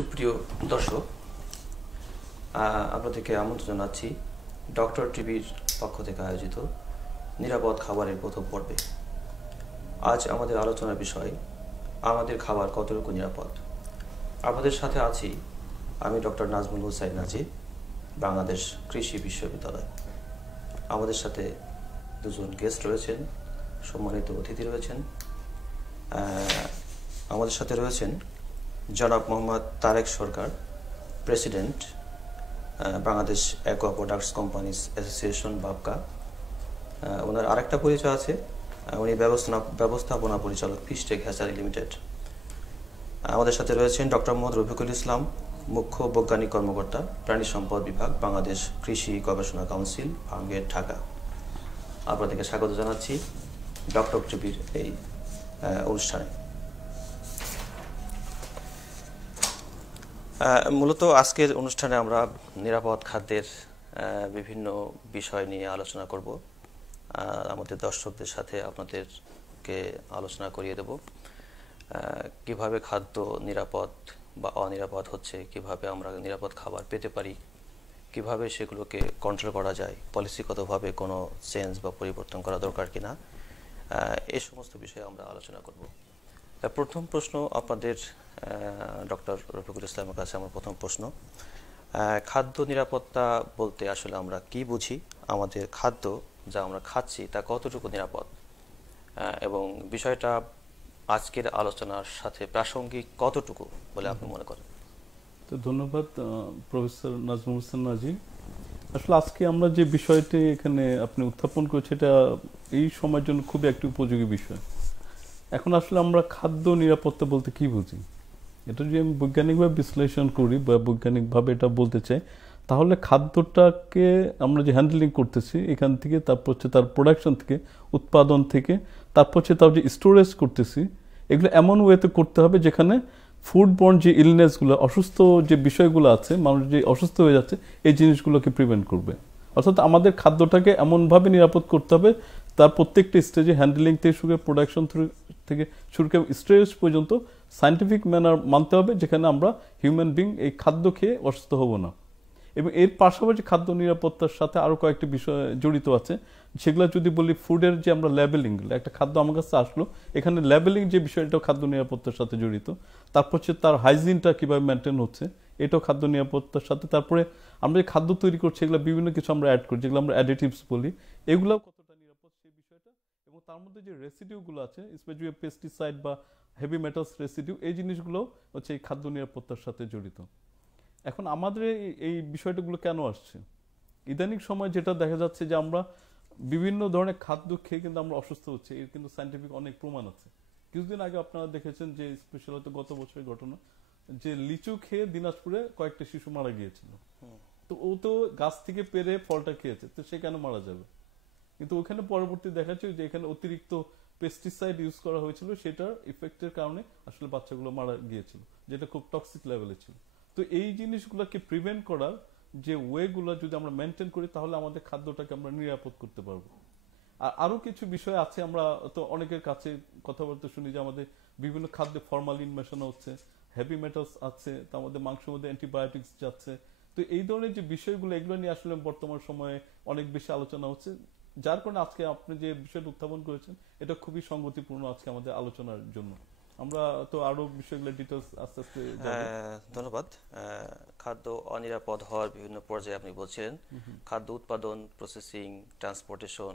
সুপ্রিয় দর্শক, আপনাদেরকে আমন্ত্রণ জানাচ্ছি ডক্টর টিভির পক্ষ থেকে আয়োজিত নিরাপদ খাবারের প্রথম পর্বে। আজ আমাদের আলোচনার বিষয় আমাদের খাবার কতটুকু নিরাপদ। আপনাদের সাথে আছি আমি ডক্টর নাজমুল হুসাইন নাজিব, বাংলাদেশ কৃষি বিশ্ববিদ্যালয়। আমাদের সাথে দুজন গেস্ট রয়েছেন, সম্মানিত অতিথি রয়েছেন। আমাদের সাথে রয়েছেন জনাব Mohammad Tarek Sarkar, president Bangladesh aqua products companies association বাবকা। ওনার আরেকটা পরিচয় আছে, উনি ব্যবস্থাপনা পরিচালক ফিশটেক হ্যাচারি লিমিটেড। আমাদের সাথে রয়েছেন ডক্টর মোহাম্মদ রফিকুল ইসলাম, মুখ্য বৈজ্ঞানিক কর্মকর্তা, প্রাণী সম্পদ বিভাগ, বাংলাদেশ কৃষি গবেষণা কাউন্সিল, ফার্মগেট, ঢাকা। আপনাদেরকে স্বাগত জানাচ্ছি ডক্টর টিভির এই অনুষ্ঠানে। মূলত আজকের অনুষ্ঠানে আমরা নিরাপদ খাদ্যের বিভিন্ন বিষয় নিয়ে আলোচনা করব। আমাদের দর্শকদের সাথে আপনাদেরকে আলোচনা করিয়ে দেব কিভাবে খাদ্য নিরাপদ বা অনিরাপদ হচ্ছে, কিভাবে আমরা নিরাপদ খাবার পেতে পারি, কিভাবে সেগুলোকে কন্ট্রোল করা যায়, পলিসিগতভাবে কোনো চেঞ্জ বা পরিবর্তন করা দরকার কিনা, এই সমস্ত বিষয়ে আমরা আলোচনা করব। প্রথম প্রশ্ন আপনাদের ডক্টর রফিকুল ইসলামের কাছে আমার প্রথম প্রশ্ন, খাদ্য নিরাপত্তা বলতে আসলে আমরা কি বুঝি? আমাদের খাদ্য যা আমরা খাচ্ছি তা কতটুকু নিরাপদ, এবং বিষয়টা আজকের আলোচনার সাথে প্রাসঙ্গিক কতটুকু বলে আপনি মনে করেন? তো ধন্যবাদ প্রফেসর নাজমুল হোসেন নাজিব। আসলে আজকে আমরা যে বিষয়টি এখানে আপনি উত্থাপন করেছেন এটা এই সময়ের জন্য খুবই একটি উপযোগী বিষয়। এখন আসলে আমরা খাদ্য নিরাপত্তা বলতে কি বুঝি, এটা যদি আমি বৈজ্ঞানিকভাবে বিশ্লেষণ করি বা বৈজ্ঞানিকভাবে এটা বলতে চাই, তাহলে খাদ্যটাকে আমরা যে হ্যান্ডলিং করতেছি এখান থেকে, তারপর হচ্ছে তার প্রোডাকশন থেকে, উৎপাদন থেকে, তারপর হচ্ছে তার যে স্টোরেজ করতেছি, এগুলো এমন ওয়েতে করতে হবে যেখানে ফুডবর্ন যে ইলনেসগুলো, অসুস্থ যে বিষয়গুলো আছে, মানুষ যে অসুস্থ হয়ে যাচ্ছে, এই জিনিসগুলোকে প্রিভেন্ট করবে। অর্থাৎ আমাদের খাদ্যটাকে এমনভাবে নিরাপদ করতে হবে তার প্রত্যেকটা স্টেজে, হ্যান্ডলিং থেকে শুরু করে প্রোডাকশন থেকে শুরু করে স্টোরেজ পর্যন্ত সায়েন্টিফিক ম্যানার মানতে হবে, যেখানে আমরা হিউম্যান বিং এই খাদ্য খেয়ে অসুস্থ হব না। এবং এর পাশাপাশি খাদ্য নিরাপত্তার সাথে আরও কয়েকটি বিষয় জড়িত আছে, সেগুলো যদি বলি ফুডের যে আমরা লেবেলিং, একটা খাদ্য আমার কাছে আসলো, এখানে লেবেলিং যে বিষয়টাও খাদ্য নিরাপত্তার সাথে জড়িত। তারপর হচ্ছে তার হাইজিনটা কীভাবে মেনটেন হচ্ছে, এটাও খাদ্য নিরাপত্তার সাথে। তারপরে আমরা যে খাদ্য তৈরি করছি এগুলো বিভিন্ন কিছু আমরা অ্যাড করি, যেগুলো আমরা অ্যাডিটিভস বলি, এগুলোও কতটা নিরাপদ সেই বিষয়টা। এবং তার মধ্যে যে রেসিডিউগুলো আছে, স্পেশালি পেস্টিসাইড বা হেভি মেটালস রেসিডিউ, এই জিনিসগুলো হচ্ছে এই খাদ্য নিরাপত্তার সাথে জড়িত। এখন আমাদের এই বিষয়টাগুলো কেন আসছে? ইদানিং সময় যেটা দেখা যাচ্ছে যে আমরা বিভিন্ন ধরনের খাদ্য খেয়ে কিন্তু আমরা অসুস্থ হচ্ছে, এর কিন্তু সায়েন্টিফিক অনেক প্রমাণ আছে। কিছুদিন আগে আপনারা দেখেছেন যে স্পেশাল হয়তো গত বছরের ঘটনা, যে লিচু খেয়ে দিনাজপুরে কয়েকটা শিশু মারা গিয়েছিল। তো ও তো গাছ থেকে পেরে ফলটা খেয়েছে, তো সে কেন মারা যাবে? কিন্তু ওখানে পরবর্তী দেখা যাচ্ছে যে এখানে অতিরিক্ত পেস্টিসাইড ইউজ করা হয়েছিল, সেটার ইফেক্টের কারণে আসলে বাচ্চাগুলো মারা গিয়েছিল, যেটা খুব টক্সিক লেভেলে ছিল। তো এই জিনিসগুলোকে প্রিভেন্ট করার যে ওয়েগুলো যদি আমরা মেনটেন করি, তাহলে আমাদের খাদ্যটাকে আমরা নিরাপদ করতে পারবো। আর আরো কিছু বিষয় আছে, আমরা তো অনেকের কাছে কথাবার্তা শুনি যে আমাদের বিভিন্ন খাদ্যে ফরমালিন মেশানো হচ্ছে, হেভি মেটালস আছে, তার মধ্যে মাংসের মধ্যে অ্যান্টিবায়োটিক্স যাচ্ছে। তো এই ধরনের যে বিষয়গুলো, এগুলো নিয়ে আসলে বর্তমান সময়ে অনেক বেশি আলোচনা হচ্ছে, যার কারণে আজকে আপনি যে বিষয়টা উত্থাপন করেছেন এটা খুবই সঙ্গতিপূর্ণ আজকে আমাদের আলোচনার জন্য। আমরা তো আরো বিষয়গুলো ডিটেলস আস্তে আস্তে যাব। ধন্যবাদ। খাদ্য অনিরাপদ হওয়ার বিভিন্ন পর্যায়ে আপনি বলছিলেন, খাদ্য উৎপাদন, প্রসেসিং, ট্রান্সপোর্টেশন,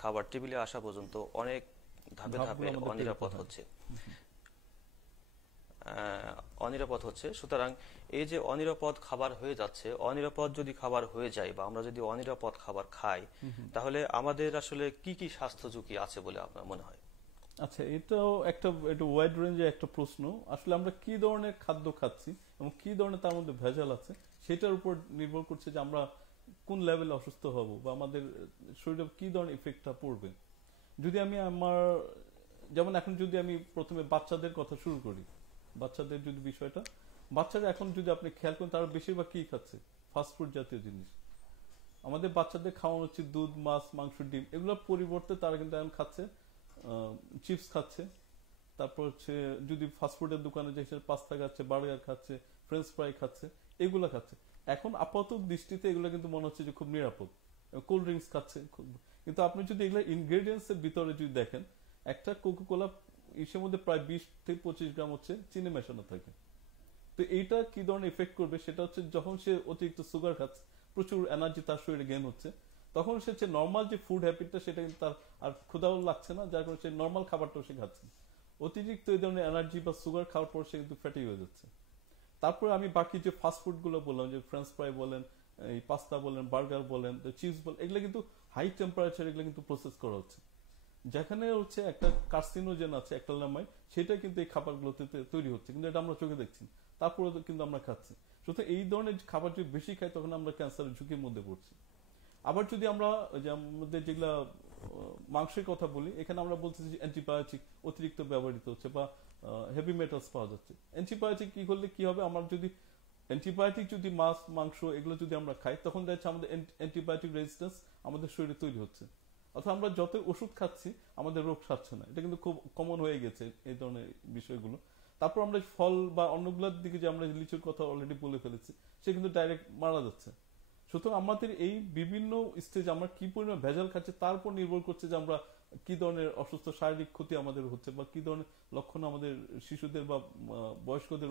খাবার টেবিলে আসা পর্যন্ত অনেক ধাপে ধাপে অনিরাপদ হচ্ছে। সুতরাং এই যে অনিরাপদ খাবার হয়ে যাচ্ছে, অনিরাপদ যদি খাবার হয়ে যায় বা আমরা যদি অনিরাপদ খাবার খাই, তাহলে আমাদের আসলে কি কি স্বাস্থ্য ঝুঁকি আছে বলে আপনার মনে হয়? আচ্ছা, এটাও একটা ওয়াইড রেঞ্জে একটা প্রশ্ন। আসলে আমরা কি ধরনের খাদ্য খাচ্ছি এবং কি ধরনের তার মধ্যে ভেজাল আছে, সেটার উপর নির্ভর করছে যে আমরা কোন লেভেলে অসুস্থ হব বা আমাদের শরীরে কি ধরনের ইফেক্টটা পড়বে। যদি আমি যেমন এখন যদি আমি প্রথমে বাচ্চাদের কথা শুরু করি, বাচ্চাদের যদি বিষয়টা, বাচ্চারা এখন যদি আপনি খেয়াল করেন, তারা বেশিরভাগ কি খাচ্ছে? ফাস্টফুড জাতীয় জিনিস। আমাদের বাচ্চাদের খাওয়ানো হচ্ছে দুধ, মাছ, মাংস, ডিম, এগুলোর পরিবর্তে তারা কিন্তু এখন খাচ্ছে চিপস খাচ্ছে, তারপর হচ্ছে যদি ফাস্টফুডের দোকানে যে পাস্তা খাচ্ছে, বার্গার খাচ্ছে, ফ্রেঞ্চ ফ্রাই খাচ্ছে, এগুলা খাচ্ছে। এখন আপাতত দৃষ্টিতে এগুলো কিন্তু মনে হচ্ছে যে খুব নিরাপদ, কোল্ড ড্রিঙ্কস খাচ্ছে কিন্তু আপনি যদি এগুলো ইনগ্রেডিয়েন্টস এর ভিতরে যদি দেখেন, একটা কোকাকোলা ইসের মধ্যে প্রায় 20 থেকে 25 গ্রাম হচ্ছে চিনি মেশানো থাকে। তো এইটা কি ধরনের ইফেক্ট করবে সেটা হচ্ছে যখন সে অতিরিক্ত সুগার খাচ্ছে, প্রচুর এনার্জি তার শরীরে গেইন হচ্ছে, তখন সে নর্মাল যে ফুড হ্যাবিটটা সেটা কিন্তু তার আর ক্ষুধাও লাগছে না, যার কারণে সে নর্মাল খাবারটাও সে খাচ্ছে। অতিরিক্ত এই ধরনের এনার্জি বা সুগার খাওয়ার পর সে কিন্তু ফ্যাটি হয়ে যাচ্ছে। তারপরে আমি বাকি যে ফাস্ট ফুড গুলো বললাম, যে ফ্রেঞ্চ ফ্রাই বলেন, এই পাস্তা বলেন, বার্গার বলেন, চিজ বলেন, এগুলো কিন্তু হাই টেম্পারেচার এগুলো কিন্তু প্রসেস করা হচ্ছে, যেখানে হচ্ছে একটা কার্সিনোজেন আছে একটা লামাই, সেটা কিন্তু এই খাবারগুলোতে তৈরি হচ্ছে, কিন্তু এটা আমরা চোখে দেখছি, তারপরে কিন্তু আমরা খাচ্ছি। সুতরাং এই ধরনের খাবার যদি বেশি খাই তখন আমরা ক্যান্সারের ঝুঁকির মধ্যে পড়ছি। আবার যদি আমরা যে আমাদের যেগুলা মাংসের কথা বলি, এখানে আমরা বলতেছি যে অ্যান্টিবায়োটিক অতিরিক্ত ব্যবহৃত হচ্ছে বা হেভি মেটালস পাওয়া যাচ্ছে। অ্যান্টিবায়োটিক কি করলে কি হবে, আমরা যদি অ্যান্টিবায়োটিক যদি মাছ মাংস এগুলো যদি আমরা খাই, তখন দেখা যাচ্ছে আমাদের অ্যান্টিবায়োটিক রেজিস্ট্যান্স আমাদের শরীরে তৈরি হচ্ছে, অথবা আমরা যত ওষুধ খাচ্ছি আমাদের রোগ সারছে না। এটা কিন্তু খুব কমন হয়ে গেছে এই ধরনের বিষয়গুলো। তারপর আমরা ফল বা অন্যগুলোর দিকে যে আমরা লিচুর কথা অলরেডি বলে ফেলেছি, সে কিন্তু ডাইরেক্ট মারা যাচ্ছে। সুতরাং আমাদের এই বিভিন্ন স্টেজ আমরা কি পরিমাণ ভেজাল খাচ্ছি তার উপর নির্ভর করছে যে আমরা কি ধরনের অসুস্থ শারীরিক ক্ষতি আমাদের হচ্ছে বা কি ধরনের লক্ষণ আমাদের শিশুদের বা বয়স্কদের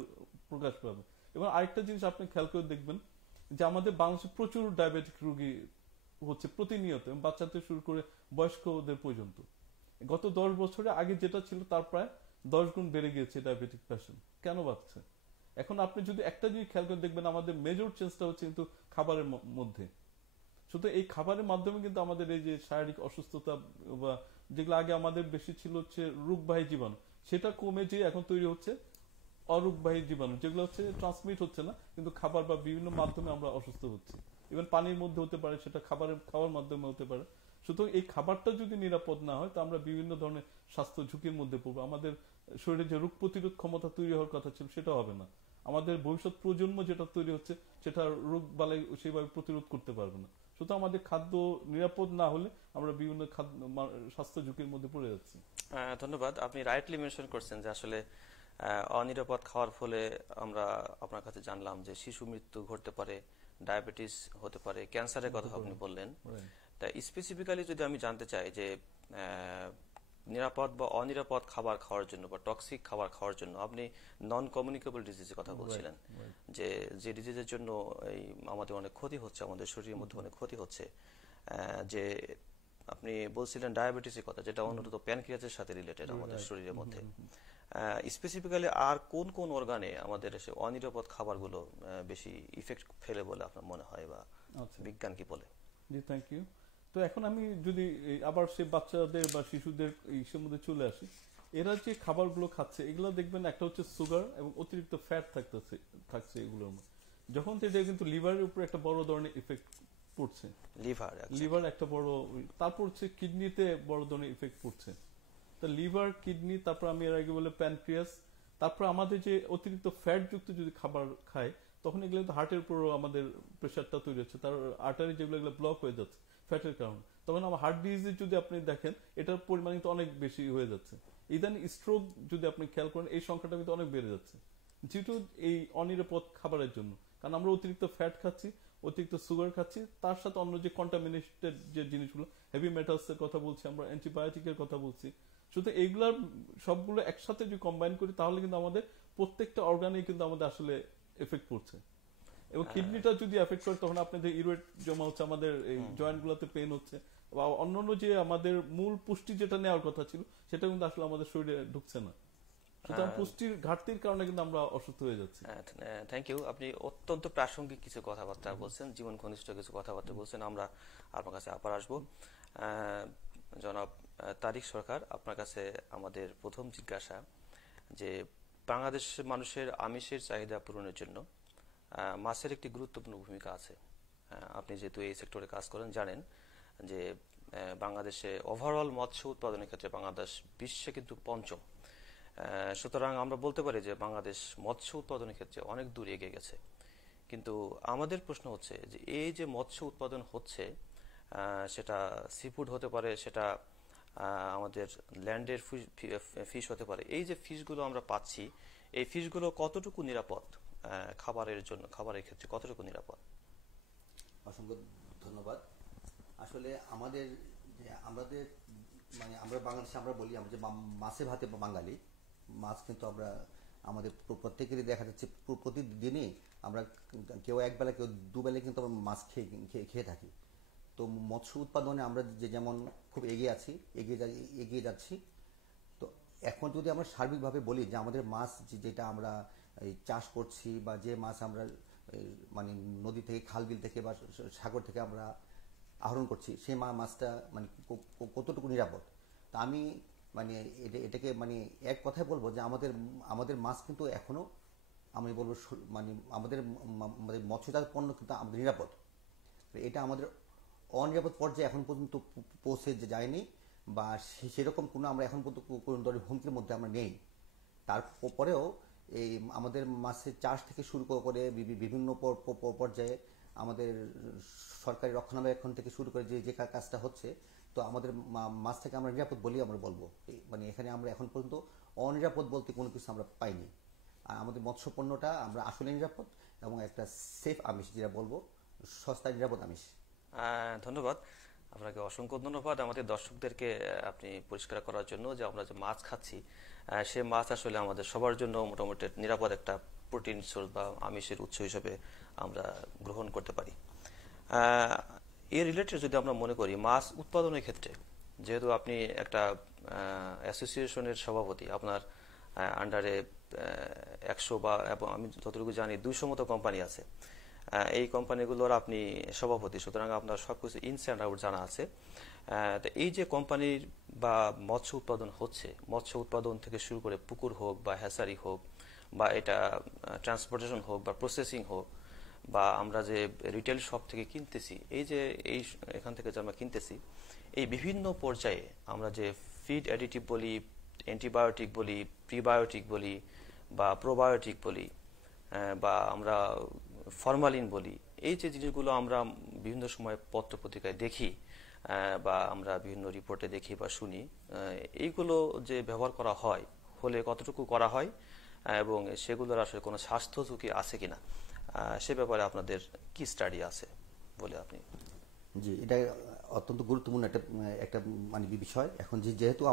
প্রকাশ পাবে। এবং আরেকটা জিনিস আপনি খেয়াল করে দেখবেন যে আমাদের বাংলাদেশে প্রচুর ডায়াবেটিক রোগী হচ্ছে প্রতিনিয়ত, বাচ্চা থেকে শুরু করে বয়স্কদের পর্যন্ত। গত 10 বছরে আগে যেটা ছিল তার প্রায় 10 গুণ বেড়ে গিয়েছে ডায়াবেটিক পেশেন্ট। কেন বাড়ছে? এখন আপনি যদি একটা জিনিস খেয়াল করে দেখবেন, আমাদের মেজর চেঞ্জটা হচ্ছে কিন্তু খাবারের মধ্যে। শুধু এই খাবারের মাধ্যমে কিন্তু আমাদের এই যে শারীরিক অসুস্থতা বা যেগুলো আগে আমাদের বেশি ছিল হচ্ছে রোগবাহী জীবাণু, সেটা কমে যে এখন তৈরি হচ্ছে অরোগবাহী জীবাণু, যেগুলো হচ্ছে ট্রান্সমিট হচ্ছে না, কিন্তু খাবার বা বিভিন্ন মাধ্যমে আমরা অসুস্থ হচ্ছি। ইভেন পানির মধ্যে হতে পারে, সেটা খাওয়ার মাধ্যমে হতে পারে। সুতরাং এই খাবারটা যদি নিরাপদ না হয়, তো আমরা বিভিন্ন ধরনের স্বাস্থ্য ঝুঁকির মধ্যে পড়বো। আমাদের শরীরে যে রোগ প্রতিরোধ ক্ষমতা তৈরি হওয়ার কথা ছিল সেটা হবে না। আমাদের ভবিষ্যৎ প্রজন্ম যেটা তৈরি হচ্ছে সেটা রোগ বালাই সেইভাবে প্রতিরোধ করতে পারবে না। সুতরাং আমাদের খাদ্য নিরাপদ না হলে আমরা বিভিন্ন স্বাস্থ্য ঝুঁকির মধ্যে পড়ে যাচ্ছি। ধন্যবাদ। আপনি রাইটলি মেনশন করছেন যে আসলে অনিরাপদ খাওয়ার ফলে আমরা আপনার কাছে জানলাম যে শিশু মৃত্যু ঘটতে পারে, ডায়াবেটিস হতে পারে, ক্যান্সারের কথা আপনি বললেন। তা স্পেসিফিক্যালি যদি আমি জানতে চাই যে নিরাপদ বা অনিরাপদ খাবার খাওয়ার জন্য বা টক্সিক খাবার খাওয়ার জন্য, আপনি নন কমিউনিকেবল ডিজিজের কথা বলছিলেন, যে ডিজিজের জন্য আমাদের অনেক ক্ষতি হচ্ছে, আমাদের শরীরের মধ্যে অনেক ক্ষতি হচ্ছে, যে আপনি বলছিলেন ডায়াবেটিসের কথা, যেটা অন্তত প্যানক্রিয়াসের সাথে রিলেটেড আমাদের শরীরের মধ্যে। স্পেসিফিক্যালি আর কোন কোন অর্গানে আমাদের অনিরাপদ খাবারগুলো বেশি ইফেক্ট ফেলে বলে আপনার মনে হয়, বা বিজ্ঞান কি বলে? জি, থ্যাংক ইউ। তো এখন আমি যদি আবার সে বাচ্চাদের বা শিশুদের ইসের মধ্যে চলে আসি, এরা যে খাবারগুলো খাচ্ছে এগুলো দেখবেন একটা হচ্ছে সুগার এবং অতিরিক্ত ফ্যাট থাকছে এগুলোর মধ্যে। যখন এটা কিন্তু লিভারের উপর একটা বড় ধরনের ইফেক্ট পড়ছে, লিভার একটা বড়, তারপর হচ্ছে কিডনিতে বড় ধরনের ইফেক্ট পড়ছে। তা লিভার, কিডনি, তারপর আমি এর আগে বলে প্যানক্রিয়াস, তারপর আমাদের যে অতিরিক্ত ফ্যাট যুক্ত যদি খাবার খায় তখন এগুলো হার্টের উপরও আমাদের প্রেশারটা তৈরি হচ্ছে, তার আর্টারি যেগুলো ব্লক হয়ে যাচ্ছে ফ্যাটের কারণে। তখন আমার হার্ট ডিজিজ যদি আপনি দেখেন এটার পরিমাণ কিন্তু অনেক বেশি হয়ে যাচ্ছে। ইদানিং স্ট্রোক যদি আপনি খেয়াল করেন এই সংখ্যাটা কিন্তু অনেক বেড়ে যাচ্ছে, যেহেতু এই অনিরাপদ খাবারের জন্য। কারণ আমরা অতিরিক্ত ফ্যাট খাচ্ছি, অতিরিক্ত সুগার খাচ্ছি, তার সাথে অন্য যে কন্টামিনেটেড যে জিনিসগুলো, হেভি মেটালস এর কথা বলছি, আমরা অ্যান্টিবায়োটিকের কথা বলছি। শুধু এইগুলার সবগুলো একসাথে যদি কম্বাইন করি তাহলে কিন্তু আমাদের প্রত্যেকটা অর্গানে কিন্তু আমাদের আসলে এফেক্ট পড়ছে। এবং কিডনিটা যদি এফেক্ট করে তখন আপনাদের ইউরেট জমা হচ্ছে, আমাদের এই জয়েন্ট গুলোতে পেন হচ্ছে, বা অন্যান্য যে আমাদের মূল পুষ্টি যেটা নেওয়ার কথা ছিল সেটা কিন্তু আসলে আমাদের শরীরে ঢুকছে না। সুতরাং পুষ্টির ঘাটতির কারণে কিন্তু আমরা অসুস্থ হয়ে যাচ্ছি। Thank you. আপনি অত্যন্ত প্রাসঙ্গিক কিছু কথাবার্তা বলছেন, জীবন ঘনিষ্ঠ কিছু কথাবার্তা বলছেন। আমরা আপনার কাছে আবার আসবো। জনাব তারিক সরকার, আপনার কাছে আমাদের প্রথম জিজ্ঞাসা যে বাংলাদেশের মানুষের আমিষের চাহিদা পূরণের জন্য মাছের একটি গুরুত্বপূর্ণ ভূমিকা আছে। আপনি যেহেতু এই সেক্টরে কাজ করেন জানেন যে বাংলাদেশে ওভারঅল মৎস্য উৎপাদনের ক্ষেত্রে বাংলাদেশ বিশ্বে কিন্তু পঞ্চম। সুতরাং আমরা বলতে পারি যে বাংলাদেশ মৎস্য উৎপাদনের ক্ষেত্রে অনেক দূর এগিয়ে গেছে। কিন্তু আমাদের প্রশ্ন হচ্ছে যে এই যে মৎস্য উৎপাদন হচ্ছে, সেটা সিফুড হতে পারে, সেটা আমাদের ল্যান্ডের ফিশ হতে পারে, এই যে ফিশগুলো আমরা পাচ্ছি এই ফিশগুলো কতটুকু নিরাপদ খাবারের ক্ষেত্রে কতটুকু নিরাপদ? অসংখ্য ধন্যবাদ। আসলে আমাদের আমাদের আমরা বাংলাদেশে আমরা বলি আমরা যে মাছে ভাতে বাঙালি। মাছ কিন্তু আমরা আমাদের প্রত্যেকেরই দেখা যাচ্ছে প্রতিদিনই আমরা কেউ একবেলা কেউ দুবেলা কিন্তু আমরা মাছ খেয়ে থাকি। তো মৎস্য উৎপাদনে আমরা যেমন খুব এগিয়ে যাচ্ছি। তো এখন যদি আমরা সার্বিকভাবে বলি যে আমাদের মাছ যেটা আমরা চাষ করছি বা যে মাছ আমরা নদী থেকে খাল বিল থেকে বা সাগর থেকে আমরা আহরণ করছি সেই মাছটা কতটুকু নিরাপদ। তা আমি এটাকে এক কথায় বলবো যে আমাদের মাছ কিন্তু এখনো আমি বলবো আমাদের মৎস্যজাত পণ্য কিন্তু আমাদের নিরাপদ। এটা আমাদের অনিরাপদ পর্যায়ে এখন পর্যন্ত পৌঁছে যায়নি বা সেরকম কোনো আমরা এখন পর্যন্ত কোনো ধরনের হুমকির মধ্যে আমরা নেই। তারপরেও এই আমাদের মাছের চাষ থেকে শুরু করে বিভিন্ন পর্যায়ে আমাদের সরকারি রক্ষণাবেক্ষণ থেকে শুরু করে যে কাজটা হচ্ছে, তো আমাদের মাছ থেকে আমরা নিরাপদ বলেই আমরা বলবো। এখানে আমরা এখন পর্যন্ত অনিরাপদ বলতে কোনো কিছু আমরা পাইনি। আর আমাদের মৎস্য পণ্যটা আমরা আসলে নিরাপদ এবং একটা সেফ আমিষ, যেটা বলবো সস্তা নিরাপদ আমিষ। ধন্যবাদ আপনাকে, অসংখ্য ধন্যবাদ আমাদের দর্শকদেরকে আপনি পরিষ্কার করার জন্য যে আমরা যে মাছ খাচ্ছি সে মাছ আসলে আমাদের সবার জন্য মোটামুটি নিরাপদ একটা প্রোটিন সোর্স বা আমিষের উৎস হিসেবে আমরা গ্রহণ করতে পারি। এর রিলেটেড যদি আমরা মনে করি মাছ উৎপাদনের ক্ষেত্রে, যেহেতু আপনি একটা অ্যাসোসিয়েশনের সভাপতি, আপনার আন্ডারে 100 বা এবং আমি যতটুকু জানি 200 মতো কোম্পানি আছে, এই কোম্পানিগুলোর আপনি সভাপতি, সুতরাং আপনার সবকিছু ইনস অ্যান্ড আউট জানা আছে। তো এই যে কোম্পানির বা মৎস্য উৎপাদন হচ্ছে, মৎস্য উৎপাদন থেকে শুরু করে পুকুর হোক বা হ্যাচারি হোক বা এটা ট্রান্সপোর্টেশন হোক বা প্রসেসিং হোক বা আমরা যে রিটেল শপ থেকে কিনতেছি, এই এখান থেকে যে আমরা কিনতেছি, এই বিভিন্ন পর্যায়ে আমরা যে ফিড অ্যাডিটিভ বলি, অ্যান্টিবায়োটিক বলি, প্রিবায়োটিক বলি বা প্রোবায়োটিক বলি বা আমরা ফরমালিন বলি, এই যে জিনিসগুলো আমরা বিভিন্ন সময় পত্র পত্রিকায় দেখি বা আমরা বিভিন্ন রিপোর্টে দেখি বা শুনি, এইগুলো যে ব্যবহার করা হয় হলে কতটুকু করা হয় এবং সেগুলোর আসলে কোনো স্বাস্থ্য ঝুঁকি আছে কিনা, সে ব্যাপারে আপনাদের কি স্টাডি আছে বলে আপনি? জি, এটা অত্যন্ত গুরুত্বপূর্ণ একটা বিষয়। এখন যেহেতু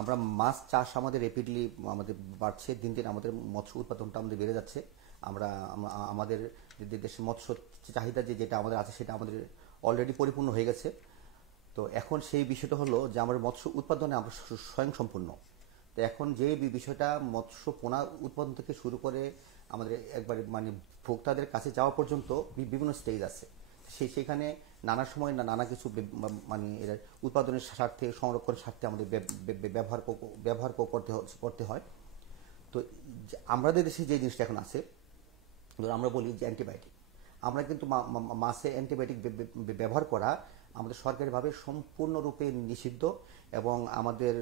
আমরা মাছ চাষ আমাদের রেপিডলি আমাদের বাড়ছে, দিন দিন আমাদের মৎস্য উৎপাদনটা আমাদের বেড়ে যাচ্ছে। আমাদের দেশের মৎস্য চাহিদা যেটা আমাদের আছে সেটা আমাদের অলরেডি পরিপূর্ণ হয়ে গেছে। তো এখন সেই বিষয়টা হলো যে আমরা মৎস্য উৎপাদনে আমরা স্বয়ংসম্পূর্ণ। তো এখন যে বিষয়টা মৎস্য পোনা উৎপাদন থেকে শুরু করে আমাদের একবারে ভোক্তাদের কাছে যাওয়া পর্যন্ত বিভিন্ন স্টেজ আছে। সেখানে নানা সময় নানা কিছু এর উৎপাদনের স্বার্থে, সংরক্ষণের স্বার্থে আমাদের ব্যবহার করতে হয়। তো আমাদের দেশে যে জিনিসটা এখন আছে, আমরা বলি যে অ্যান্টিবায়োটিক, আমরা কিন্তু মাছে অ্যান্টিবায়োটিক ব্যবহার করা আমাদের সরকারিভাবে সম্পূর্ণরূপে নিষিদ্ধ এবং আমাদের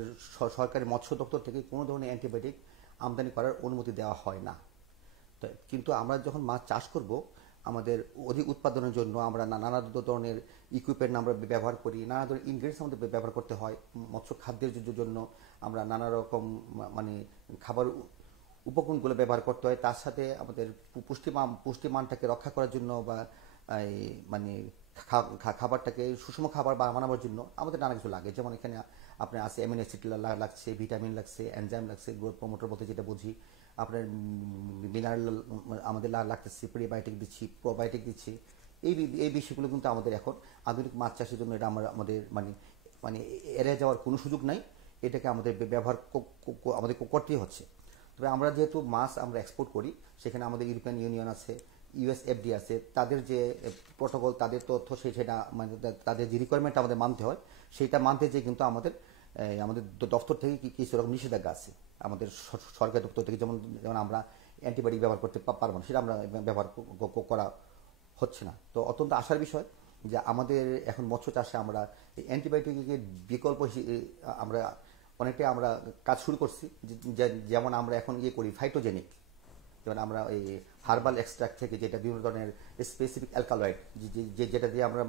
সরকারি মৎস্য দপ্তর থেকে কোনো ধরনের অ্যান্টিবায়োটিক আমদানি করার অনুমতি দেওয়া হয় না। তো কিন্তু আমরা যখন মাছ চাষ করব, আমাদের অধিক উৎপাদনের জন্য আমরা নানা ধরনের ইকুইপমেন্ট আমরা ব্যবহার করি, নানা ধরনের ইনগ্রেডিয়েন্টস আমাদের ব্যবহার করতে হয়। মৎস্য খাদ্যের জন্য আমরা নানা রকম খাবার উপকরণগুলো ব্যবহার করতে হয়। তার সাথে আমাদের পুষ্টিমানটাকে রক্ষা করার জন্য বা খাবারটাকে সুষম খাবার বানানোর জন্য আমাদের নানা কিছু লাগে। যেমন এখানে আপনার আছে অ্যামিনো অ্যাসিড লাগছে, ভিটামিন লাগছে, এনজাইম লাগছে, গ্রোথ প্রমোটর বলতে যেটা বুঝি, আপনার মিনারেল আমাদের লাগতেছে, প্রিবায়োটিক দিচ্ছি, প্রোবায়োটিক দিচ্ছি। এই বিষয়গুলো কিন্তু আমাদের এখন আধুনিক মাছ চাষের জন্য এটা আমাদের এড়িয়ে যাওয়ার কোনো সুযোগ নাই। এটাকে আমাদের ব্যবহার আমাদের করতেই হচ্ছে। তবে আমরা যেহেতু মাছ আমরা এক্সপোর্ট করি, সেখানে আমাদের ইউরোপিয়ান ইউনিয়ন আছে, ইউএসএফডি আছে, তাদের যে প্রোটোকল, তাদের তথ্য সেটা তাদের যে রিকোয়ারমেন্ট আমাদের মানতে হয়, সেটা মানতে যেয়ে কিন্তু আমাদের দপ্তর থেকে কিছু রকম নিষেধাজ্ঞা আছে। আমাদের সরকারি দপ্তর থেকে যেমন আমরা অ্যান্টিবায়োটিক ব্যবহার করতে পারবো না, সেটা আমরা ব্যবহার করা হচ্ছে না। তো অত্যন্ত আশার বিষয় যে আমাদের এখন মৎস্য চাষে আমরা অ্যান্টিবায়োটিকের বিকল্প আমরা অনেকটাই আমরা কাজ শুরু করছি। যেমন আমরা এখন করি ফাইটোজেনিক, যেমন আমরা এই হার্বাল এক্সট্রাক্ট থেকে যেটা বিভিন্ন ধরনের স্পেসিফিক অ্যালকালয়েড যেটা দিয়ে আমরা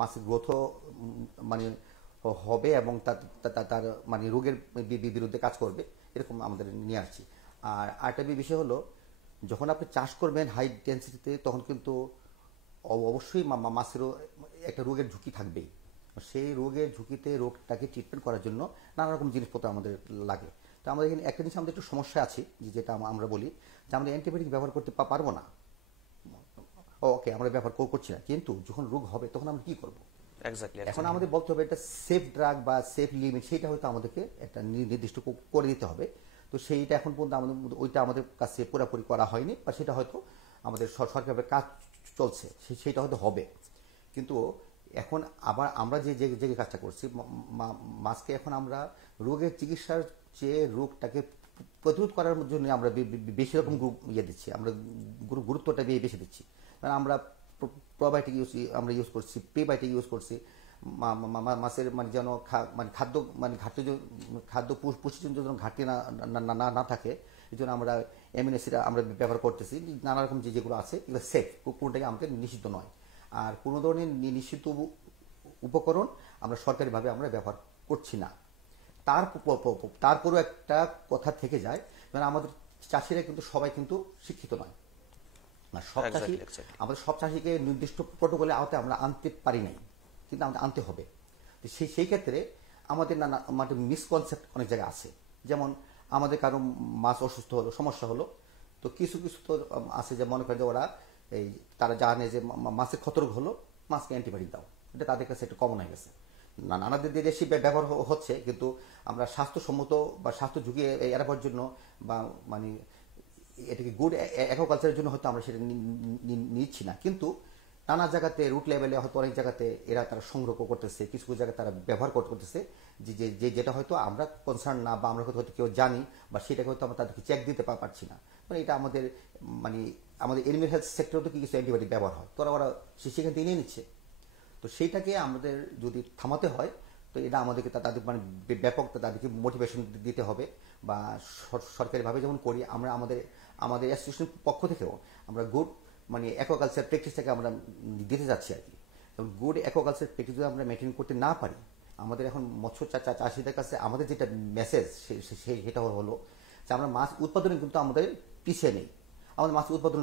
মাছের গ্রোথও হবে এবং তার রোগের বিরুদ্ধে কাজ করবে, এরকম আমাদের নিয়ে আসছি। আর আরেকটা বিষয় হলো যখন আপনি চাষ করবেন হাই ডেন্সিটিতে তখন কিন্তু অবশ্যই মাছেরও একটা রোগের ঝুঁকি থাকবেই। সেই রোগের ঝুঁকিতে রোগটাকে ট্রিটমেন্ট করার জন্য নানা রকম জিনিসপত্র আমাদের লাগে। তো আমাদের এখানে একটা জিনিস আমাদের একটু সমস্যা আছে, যেটা আমরা বলি যে আমরা অ্যান্টিবায়োটিক ব্যবহার করতে পারবো না, ওকে আমরা ব্যবহার করছি না, কিন্তু যখন রোগ হবে তখন আমরা কি করবো? এখন আমাদের বলতে হবে একটা সেফ ড্রাগ বা সেফ লিমিট, সেটা হয়তো আমাদেরকে একটা নির্দিষ্ট করে দিতে হবে। তো সেইটা এখন পর্যন্ত আমাদের ওইটা আমাদের কাছে পুরোপুরি করা হয়নি, বা সেটা হয়তো আমাদের সরকারের কাজ চলছে, সেটা হয়তো হবে। কিন্তু এখন আবার আমরা যে কাজটা করছি, মাছকে এখন আমরা রোগের চিকিৎসার চেয়ে রোগটাকে প্রতিরোধ করার জন্য আমরা বেশি রকম দিচ্ছি, আমরা গুরুত্বটা বেশি দিচ্ছি। কারণ আমরা প্রোবায়োটিক আমরা ইউজ করছি, প্রিবায়োটিক ইউজ করছি, মাছের মানে যেন খাদ্য পুষ্টির জন্য ঘাটতি না থাকে, এই জন্য আমরা অ্যামিনো অ্যাসিড আমরা ব্যবহার করতেছি। নানা রকম যেগুলো আছে এগুলো সেফ, কোনোটাকে আমাদের নিষিদ্ধ নয়। আর কোনো ধরনের নিষিদ্ধ উপকরণ আমরা সরকারিভাবে আমরা ব্যবহার করছি না। তারপরও একটা কথা থেকে যায়, মানে আমাদের চাষিরা কিন্তু সবাই কিন্তু শিক্ষিত নয়, সব চাষি আমাদের সব চাষিকে নির্দিষ্ট প্রটোকলের আওতায় আমরা আনতে পারি নাই, কিন্তু আমাদের আনতে হবে। তো সেই ক্ষেত্রে আমাদের আমাদের মিসকনসেপ্ট অনেক জায়গায় আছে। যেমন আমাদের কারো মাছ অসুস্থ হলো, সমস্যা হলো, তো কিছু তো আছে যে মনে করে যে ওরা তারা জানে যে মাছের ক্ষতরোগ হলো, মাছকে অ্যান্টিবায়োটিক দাও, এটা তাদের কাছে একটু কমন হয়ে গেছে। নানাদের দেশে ব্যবহার হচ্ছে, কিন্তু আমরা স্বাস্থ্যসম্মত বা স্বাস্থ্য ঝুঁকি এড়াবার জন্য বা মানে এটাকে গুড অ্যাকোয়াকালচারের জন্য হয়তো আমরা সেটা নিচ্ছি না। কিন্তু নানা জায়গাতে রুট লেভেলে হয়তো অনেক জায়গাতে তারা সংগ্রহ করতেছে, কিছু কিছু জায়গায় তারা ব্যবহার করতেছে, যেটা হয়তো আমরা কনসার্ন না, বা আমরা হয়তো কেউ জানি, বা সেটাকে হয়তো আমরা তাদেরকে চেক দিতে পারছি না। মানে এটা আমাদের আমাদের এনিম্যাল হেলথ সেক্টরেও তো কিছু অ্যান্টিবায়োটিক ব্যবহার হয়, তো ওরা সেখান থেকে নিয়ে নিচ্ছে। তো সেইটাকে আমাদের যদি থামাতে হয়, তো এটা আমাদেরকে তাদের ব্যাপক তাদেরকে মোটিভেশন দিতে হবে, বা সরকারিভাবে যেমন করি আমরা আমাদের অ্যাসোসিয়েশনের পক্ষ থেকেও আমরা গুড অ্যাকোয়াকালচার প্র্যাকটিসটাকে আমরা দিতে যাচ্ছি আর কি। যেমন গুড অ্যাকোয়াকালচার প্র্যাকটিস যদি আমরা মেনটেন করতে না পারি, আমাদের এখন মৎস্য চাষিদের কাছে আমাদের যেটা মেসেজ সেটা হলো যে আমরা মাছ উৎপাদনে কিন্তু আমাদের পিছিয়ে নেই। আমাদের মাছ উৎপাদন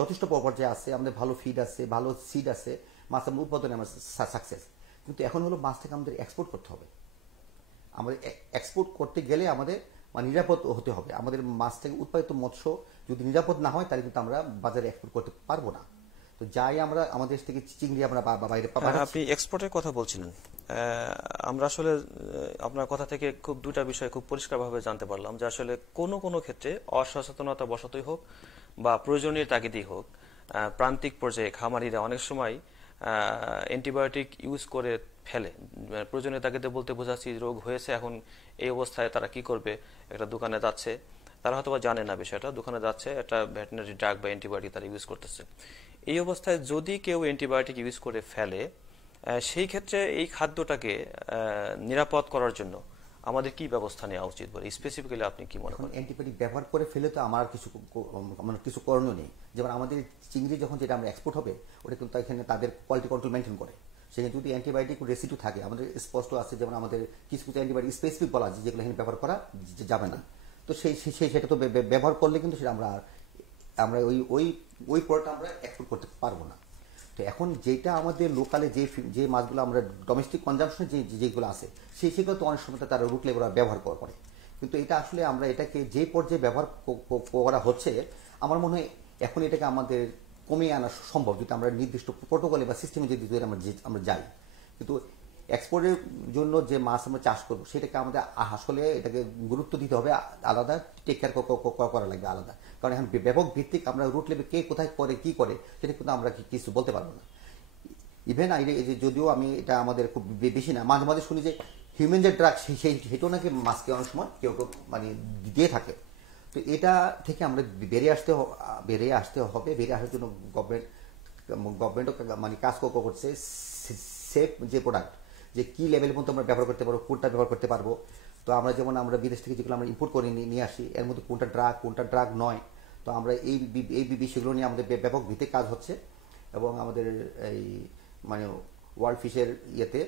যথেষ্ট পর্যায়ে আছে, আমাদের ভালো ফিড আছে, ভালো সিড আছে, মাছ উৎপাদনে আমরা সাকসেস। কিন্তু এখন হলো মাছটাকে আমাদের এক্সপোর্ট করতে হবে। আমাদের এক্সপোর্ট করতে গেলে আমাদের নিরাপদ হতে হবে। আমাদের মাছ থেকে উৎপাদিত মৎস্য যদি নিরাপদ না হয়, তাহলে কিন্তু আমরা বাজারে এক্সপোর্ট করতে পারবো না। তো যাই আমরা আমাদের দেশ থেকে চিংড়ি আমরা বাইরে আপনি এক্সপোর্টের কথা বলছিলেন, আমরা আসলে আপনার কথা থেকে খুব দুটা বিষয় খুব পরিষ্কারভাবে জানতে পারলাম যে আসলে কোনো ক্ষেত্রে অসচেতনতা বশতই হোক বা প্রয়োজনীয় তাগিদেই হোক, প্রান্তিক পর্যায়ে খামারিরা অনেক সময় অ্যান্টিবায়োটিক ইউজ করে ফেলে। প্রয়োজনীয় তাগিদে বলতে বোঝাচ্ছি রোগ হয়েছে, এখন এই অবস্থায় তারা কি করবে, একটা দোকানে যাচ্ছে, তারা হয়তো জানে না বিষয়টা, দোকানে যাচ্ছে একটা ভেটেরিনারি ড্রাগ বা অ্যান্টিবায়োটিক তারা ইউজ করতেছে। এই অবস্থায় যদি কেউ অ্যান্টিবায়োটিক ইউজ করে ফেলে, সেই ক্ষেত্রে এই খাদ্যটাকে নিরাপদ করার জন্য আমাদের কি ব্যবস্থা নেওয়া উচিত বলে স্পেসিফিক্যালি আপনি কি মনে করেন? অ্যান্টিবায়োটিক ব্যবহার করে ফেলে তো আমার কিছু করণীয় নেই। যেমন আমাদের চিংড়ি যখন যেটা আমরা এক্সপোর্ট হবে, ওটা কিন্তু এখানে তাদের কোয়ালিটি কন্ট্রোল মেনটেন করে। সেখানে যদি অ্যান্টিবায়োটিক রেসিডু থাকে, আমাদের স্পষ্ট আছে, যেমন আমাদের কিছু অ্যান্টিবায়োটিক স্পেসিফিক বলা আছে যেগুলো এখানে ব্যবহার করা যাবে না। তো সেটা তো ব্যবহার করলে কিন্তু সেটা আমরা ওই প্রোডাক্ট আমরা এক্সপোর্ট করতে পারবো না। তো এখন যেটা আমাদের লোকালে যে মাছগুলো আমরা ডোমেস্টিক কনজাম্পশনে যেগুলো আছে, সেগুলো তো অনেক সময় তারা রুট লেভেল ব্যবহার করে। কিন্তু এটা আসলে আমরা এটাকে যে পর্যায়ে ব্যবহার করা হচ্ছে, আমার মনে হয় এখন এটাকে আমাদের কমিয়ে আনা সম্ভব যদি আমরা নির্দিষ্ট প্রোটোকলে বা সিস্টেমে যদি আমরা যাই। কিন্তু এক্সপোর্টের জন্য যে মাছ আমরা চাষ করবো, সেটাকে আমাদের আসলে এটাকে গুরুত্ব দিতে হবে আলাদা, টেক কেয়ার করা লাগবে আলাদা। কারণ এখন ব্যাপক ভিত্তিক আমরা রুট লেভেল কে কোথায় করে কি করে সেটা কিন্তু আমরা কিছু বলতে পারবো না। ইভেন যদিও আমি এটা আমাদের খুব বেশি না, মাঝে মাঝে শুনি যে হিউম্যান যে ড্রাগ সেটাও নাকি মাছকে অনেক সময় কেউ দিয়ে থাকে। তো এটা থেকে আমরা বেরিয়ে আসতে হবে। বেরিয়ে আসার জন্য গভর্নমেন্টও কাজ করছে সেফ যে প্রোডাক্ট, যে কি লেভেল পর্যন্ত আমরা ব্যবহার করতে পারবো, কোনটা ব্যবহার করতে পারবো। তো আমরা যেমন আমরা বিদেশ থেকে যেগুলো আমরা ইম্পোর্ট করে নিয়ে আসি, এর মধ্যে কোনটা ড্রাগ নয়। তো আমরা এই বিষয়গুলো নিয়ে আমাদের ব্যাপক ভিত্তিক কাজ হচ্ছে, এবং আমাদের এই ওয়ার্ল্ড ফিশের ইয়েতে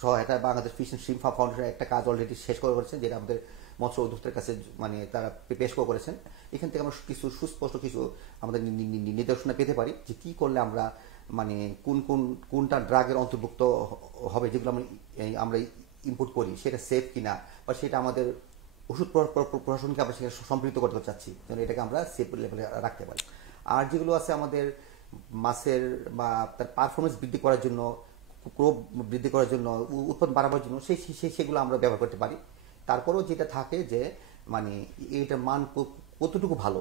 সহায়তা Bangladesh fish and shrimp foundation একটা কাজ অলরেডি শেষ করেছে, যেটা আমাদের মৎস্য অধিদপ্তরের কাছে মানে তারা পেশ করেছেন। এখান থেকে আমরা কিছু সুস্পষ্ট কিছু আমাদের নির্দেশনা পেতে পারি যে কি করলে আমরা মানে কোনটা ড্রাগের অন্তর্ভুক্ত হবে যেগুলো আমরা ইম্পোর্ট করি সেটা সেফ কিনা, বা সেটা আমাদের ওষুধ প্রশাসনকে আমরা সেখানে সম্পৃক্ত করতে চাচ্ছি যেন এটাকে আমরা সেফ লেভেলে রাখতে পারি। আর যেগুলো আছে আমাদের মাছের বা তার পারফরমেন্স বৃদ্ধি করার জন্য, ক্রপ বৃদ্ধি করার জন্য, উৎপাদন বাড়াবার জন্য সেগুলো আমরা ব্যবহার করতে পারি। তারপরেও যেটা থাকে যে মানে এইটার মান কতটুকু ভালো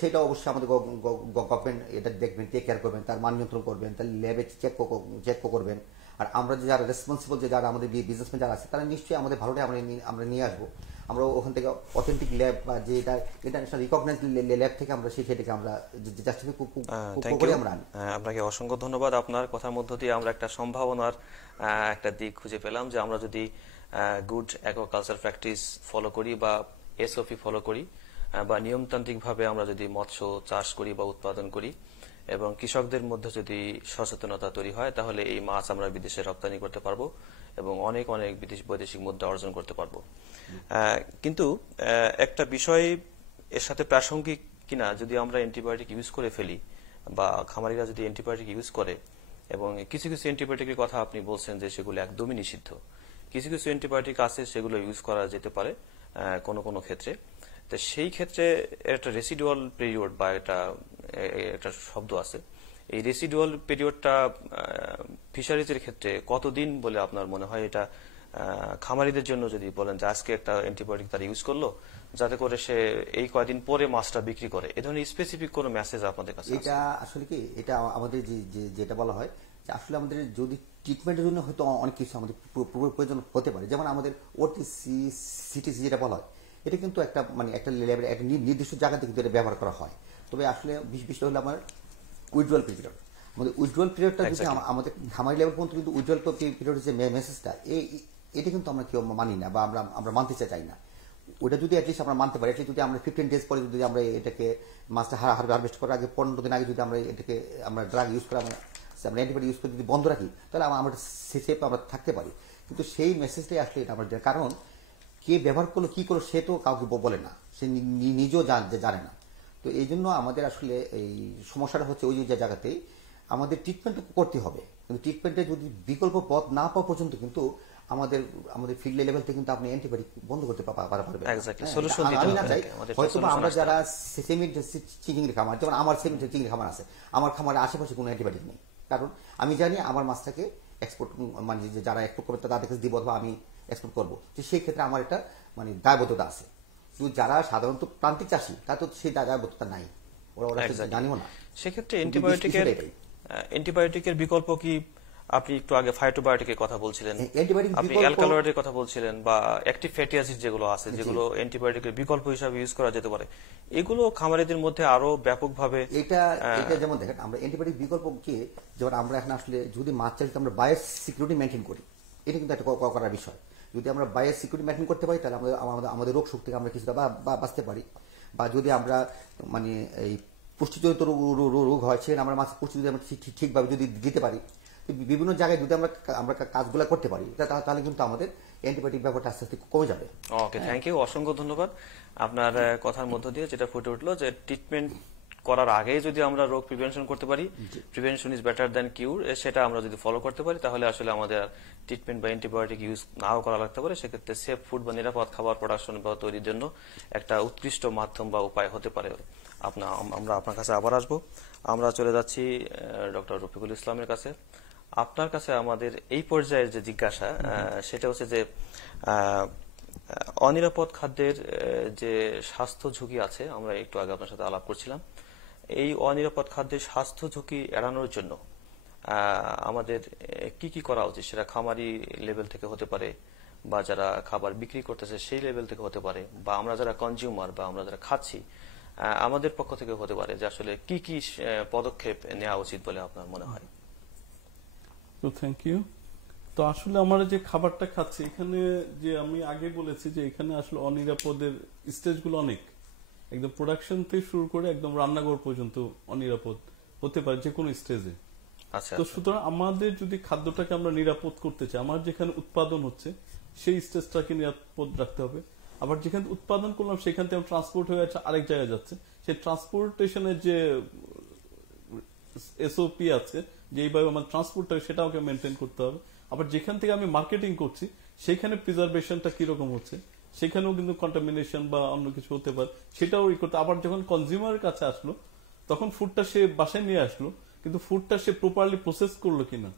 সেটা অবশ্যই আমাদের গভর্নমেন্ট এটা দেখবেন, টেক কেয়ার করবেন, তার মান নিয়ন্ত্রণ করবেন, তার ল্যাবে চেক করবেন। আর আমরা যে যারা রেসপন্সিবল, যে যারা আমাদের বিজনেসম্যান যারা আছে তারা নিশ্চয়ই আমাদের ভালোটাই আমরা নিয়ে আসবো। আমরা ওখান থেকে অথেন্টিক ল্যাব বা যেটা ইন্টারন্যাশনাল রিকগনাইজ ল্যাব থেকে আমরা সেটাকে আমরা জাস্টিফাই করে আমরা আনি। আপনাকে অসংখ্য ধন্যবাদ। আপনার কথার মধ্য দিয়ে আমরা একটা সম্ভাবনার একটা দিক খুঁজে পেলাম যে আমরা যদি গুড অ্যাকুয়াকালচার প্র্যাকটিস ফলো করি বা এসওপি ফলো করি বা নিয়মতান্ত্রিকভাবে আমরা যদি মৎস্য চাষ করি বা উৎপাদন করি এবং কৃষকদের মধ্যে যদি সচেতনতা তৈরি হয়, তাহলে এই মাছ আমরা বিদেশে রপ্তানি করতে পারবো এবং অনেক অনেক বৈদেশিক মুদ্রা অর্জন করতে পারবো। কিন্তু একটা বিষয় এর সাথে প্রাসঙ্গিক কিনা, যদি আমরা অ্যান্টিবায়োটিক ইউজ করে ফেলি বা খামারিরা যদি অ্যান্টিবায়োটিক ইউজ করে, এবং কিছু কিছু অ্যান্টিবায়োটিকের কথা আপনি বলছেন যে সেগুলো একদমই নিষিদ্ধ, কিছু কিছু অ্যান্টিবায়োটিক আছে সেগুলো ইউজ করা যেতে পারে কোনো কোনো ক্ষেত্রে। তো সেই ক্ষেত্রে একটা রেসিডুয়াল পিরিয়ড বা একটা শব্দ আছে, এই রেসিডুয়াল পিরিয়ডটা ফিশারিজের ক্ষেত্রে কতদিন বলে আপনার মনে হয়? এটা খামারিদের জন্য যদি বলেন যে আজকে একটা অ্যান্টিবায়োটিক তারা ইউজ করলো যাতে করে সে এই কয়দিন পরে মাছটা বিক্রি করে, এ ধরনের স্পেসিফিক কোনো মেসেজ আপনাদের কাছে? এটা আসলে কি, এটা আমাদের যেটা বলা হয় যে আসলে আমাদের যদি ট্রিটমেন্টের জন্য হয়তো অনেক কিছু আমাদের প্রয়োজন হতে পারে, যেমন আমাদের ওটিসি সিটিসি যেটা বলা হয়, এটা কিন্তু একটা মানে একটা লেভেল একটা নির্দিষ্ট জায়গাতে কিন্তু এটা ব্যবহার করা হয়। তবে আসলে বিষয় হলো আমার উইথড্রয়াল পিরিয়ড। আমাদের উইথড্রয়াল পিরিয়ডটা যদি আমাদের খামারি লেভেল পর্যন্ত কিন্তু উইথড্রয়াল পিরিয়ডের যে মেসেজটা এটা কিন্তু আমরা কেউ মানি না বা আমরা মানতে চাই না। ওটা যদি অ্যাটলিস্ট আমরা মানতে পারি, অ্যাটলিস্ট যদি আমরা 15 ডেজ পরে যদি আমরা এটাকে মাছটা হারভেস্ট করার আগে 15 দিন আগে যদি আমরা এটাকে আমরা ড্রাগ ইউজ করা আমরা অ্যান্টিবায়োটিক ইউজ করে যদি বন্ধ রাখি, তাহলে আমরা সেফ আমরা থাকতে পারি। কিন্তু সেই মেসেজটাই আসলে এটা আমার, কারণ কে ব্যবহার করলো কি করলো সে তো কাউকে বলে না, সে নিজেও জানে না। তো এই জন্য আমাদের আসলে এই সমস্যাটা হচ্ছে ওই যে জায়গাতেই আমাদের ট্রিটমেন্ট করতে হবে, কিন্তু ট্রিটমেন্টে যদি বিকল্প পথ না পাওয়া পর্যন্ত কিন্তু আমাদের ফিল্ড লেভেল থেকে কিন্তু আপনি অ্যান্টিবায়োটিক বন্ধ করতে পারবেন। আমি না চাই হয়তো আমরা যারা সেমিট চিংড়ি খামার, যেমন আমার সেমিট চিংড়ি খামার আছে, আমার খামারের আশেপাশে কোনো অ্যান্টিবায়োটিক নেই, কারণ আমি জানি আমার মাছটাকে এক্সপোর্ট মানে যারা এক্সপোর্ট করবে তাদের কাছে দিব অথবা আমি এক্সপোর্ট করবো, তো সেই ক্ষেত্রে আমার একটা মানে দায়বদ্ধতা আছে। কিন্তু যারা সাধারণত প্রান্তিক চাষী তারা তো সেই দায়বদ্ধতা নাই, ওরা জানিও না। সেক্ষেত্রে অ্যান্টিবায়োটিকের বিকল্প কি? আপনি একটু আগে ফাইটোবায়োটিকের কথা বলছিলেন, আপনি অ্যালকালয়েডের কথা বলছিলেন, বা অ্যাক্টিভ ফ্যাটি অ্যাসিড যেগুলো আছে যেগুলো অ্যান্টিবায়োটিকের বিকল্প হিসাবে ইউজ করা যেতে পারে, এগুলো খামারিদের মধ্যে আরো ব্যাপকভাবে এটা যেমন দেখেন আমরা অ্যান্টিবায়োটিক বিকল্প কি, যেমন আমরা এখন আসলে যদি মাছ চাষে আমরা বায়ো সিকিউরিটি মেনটেন করি, এটা কিন্তু একটা করার বিষয়। যদি আমরা বায়ো সিকিউরিটি মেনটেন করতে পারি তাহলে আমাদের রোগ শক্তি থেকে আমরা কিছুটা বাঁচতে পারি। বা যদি আমরা মানে এই পুষ্টিজনিত রোগ হয় সেখানে আমরা মাছের পুষ্টি যদি আমরা ঠিকভাবে যদি দিতে পারি, বিভিন্ন জায়গায় যদি আমরা কাজগুলো করতে পারি, তাহলে কিন্তু আমাদের অ্যান্টিবায়োটিক ব্যাপারটা আস্তে আস্তে কমে যাবে। ওকে, থ্যাংক ইউ, অসংখ্য ধন্যবাদ। আপনার কথার মধ্য দিয়ে যেটা ফুটে উঠলো যে ট্রিটমেন্ট করার আগে যদি আমরা রোগ প্রিভেনশন করতে পারি, প্রিভেনশন ইজ বেটার দ্যান কিউর, সেটা আমরা যদি ফলো করতে পারি তাহলে আসলে আমাদের ট্রিটমেন্ট বা অ্যান্টিবায়োটিক ইউজ নাও করা লাগতে পারে। সেক্ষেত্রে সেফ ফুড বা নিরাপদ খাবার প্রোডাকশন বা তৈরির জন্য একটা উৎকৃষ্ট মাধ্যম বা উপায় হতে পারে। আমরা আপনার কাছে আবার আসবো। আমরা চলে যাচ্ছি ডক্টর রফিকুল ইসলামের কাছে। আপনার কাছে আমাদের এই পর্যায়ের যে জিজ্ঞাসা সেটা হচ্ছে যে অনিরাপদ খাদ্যের যে স্বাস্থ্য ঝুঁকি আছে, আমরা একটু আগে আপনার সাথে আলাপ করছিলাম, এই অনিরাপদ খাদ্যের স্বাস্থ্য ঝুঁকি এড়ানোর জন্য আমাদের কি কি করা উচিত? সেটা খামারি লেভেল থেকে হতে পারে বা যারা খাবার বিক্রি করতেছে সেই লেভেল থেকে হতে পারে, বা আমরা যারা কনজিউমার বা আমরা যারা খাচ্ছি আমাদের পক্ষ থেকে হতে পারে, যে আসলে কি কি পদক্ষেপ নেওয়া উচিত বলে আপনার মনে হয়? তো থ্যাংক ইউ। তো আসলে আমরা যে খাবারটা খাচ্ছি এখানে, যে আমি আগে বলেছি যে এখানে আসলে অনিরাপদের স্টেজগুলো অনেক, একদম প্রোডাকশন থেকে শুরু করে একদম রান্নাঘর পর্যন্ত অনিরাপদ হতে পারে যে কোনো স্টেজে। তো সুতরাং আমাদের যদি খাদ্যটাকে আমরা নিরাপদ করতে চাই, আমার যেখানে উৎপাদন হচ্ছে সেই স্টেজটাকে নিরাপদ রাখতে হবে। আবার যেখানে উৎপাদন করলাম সেখান থেকে ট্রান্সপোর্ট হয়ে আরেক জায়গায় যাচ্ছে, সেই ট্রান্সপোর্টেশনের যে এসওপি আছে যে এইভাবে আমার ট্রান্সপোর্টটা সেটা আমাকে মেনটেন করতে হবে। আবার যেখান থেকে আমি মার্কেটিং করছি সেখানে প্রিজার্ভেশনটা কিরকম হচ্ছে, সেখানেও কিন্তু কন্টামিনেশন বা অন্য কিছু হতে পারে, সেটাও করতে। আবার যখন কনজিউমারের কাছে আসলো তখন ফুডটা সে বাসায় নিয়ে আসলো, কিন্তু ফুডটা সে প্রপারলি প্রসেস করলো কিনা,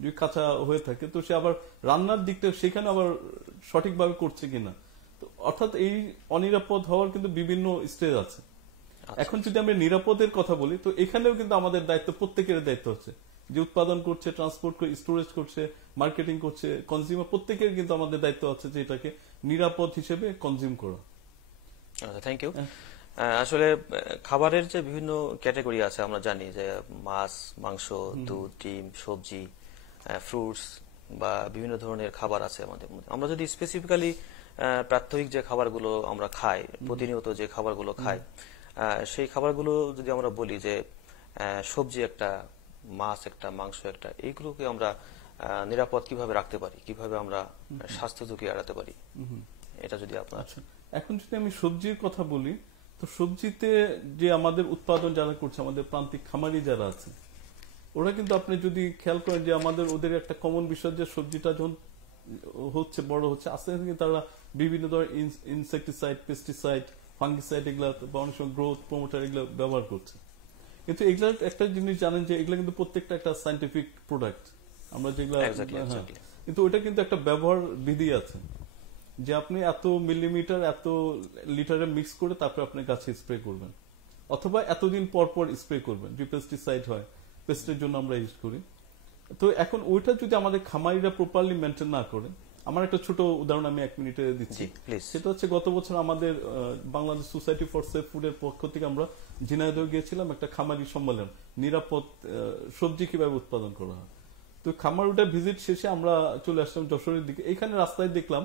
যদি কাঁচা হয়ে থাকে তো সে আবার রান্নার দিকটা সেখানে আবার সঠিকভাবে করছে কিনা। তো অর্থাৎ এই অনিরাপদ হওয়ার কিন্তু বিভিন্ন স্টেজ আছে। এখন যদি আমরা নিরাপদের কথা বলি তো এখানেও কিন্তু আমাদের দায়িত্ব, প্রত্যেকের দায়িত্ব হচ্ছে, যে উৎপাদন করছে, ট্রান্সপোর্ট করে, স্টোরেজ করছে, মার্কেটিং করছে, কনজিউমার, প্রত্যেকের কিন্তু আমাদের দায়িত্ব আছে যে এটাকে নিরাপদ হিসেবে কনজিউম করা। Thank you. আসলে খাবারের যে বিভিন্ন ক্যাটাগরি আছে আমরা জানি যে মাছ, মাংস, দুধ, ডিম, সবজি, ফ্রুটস বা বিভিন্ন ধরনের খাবার আছে আমাদের মধ্যে। আমরা যদি স্পেসিফিক্যালি প্রাত্যহিক যে খাবারগুলো আমরা খাই, প্রতিনিয়ত যে খাবারগুলো খাই, সেই খাবারগুলো যদি আমরা বলি যে সবজি একটা, মাছ একটা, মাংস একটা, এইগুলোকে আমরা নিরাপদ কিভাবে রাখতে পারি, কিভাবে আমরা স্বাস্থ্য ঝুঁকি এড়াতে পারি, এটা যদি আপনার। আচ্ছা, এখন যদি আমি সবজির কথা বলি তো সবজিতে যে আমাদের উৎপাদন যারা করছে, আমাদের প্রান্তিক খামারি যারা আছে, ওরা কিন্তু আপনি যদি খেয়াল করেন যে আমাদের ওদের একটা কমন বিষয় যে সবজিটা যখন হচ্ছে, বড় হচ্ছে, আস্তে আস্তে তারা বিভিন্ন ধরনের ইনসেকটিসাইড, পেস্টিসাইড, ফাঙ্গিসাইড এগুলা বা অনেক সময় গ্রোথ প্রমোটার এগুলো ব্যবহার করছে। কিন্তু এগুলা একটা জিনিস জানেন যে এগুলা কিন্তু প্রত্যেকটা একটা সাইন্টিফিক প্রোডাক্ট, আমরা যেগুলা, কিন্তু ওটা কিন্তু একটা ব্যবহার বিধি আছে যে আপনি এত মিলিমিটার, এত লিটারে মিক্স করে তারপরে আপনি গাছে স্প্রে করবেন, অথবা এতদিন পর পর স্প্রে করবেন। যে পেস্টিসাইড হয়, পেস্টের জন্য আমরা ইউজ করি। তো এখন ওইটা যদি আমাদের খামারিরা প্রপারলি মেনটেন না করে, আমার একটা ছোট উদাহরণ আমি 1 মিনিটে দিচ্ছি। সেটা হচ্ছে গত বছর আমাদের বাংলাদেশ সোসাইটি ফর সেফ ফুডের পক্ষ থেকে আমরা ঝিনাইদহ গিয়েছিলাম একটা খামারি সম্মেলন, নিরাপদ সবজি কিভাবে উৎপাদন করা হয়। তো খামার ওটা ভিজিট শেষে আমরা চলে আসলাম যশোরের দিকে। এখানে রাস্তায় দেখলাম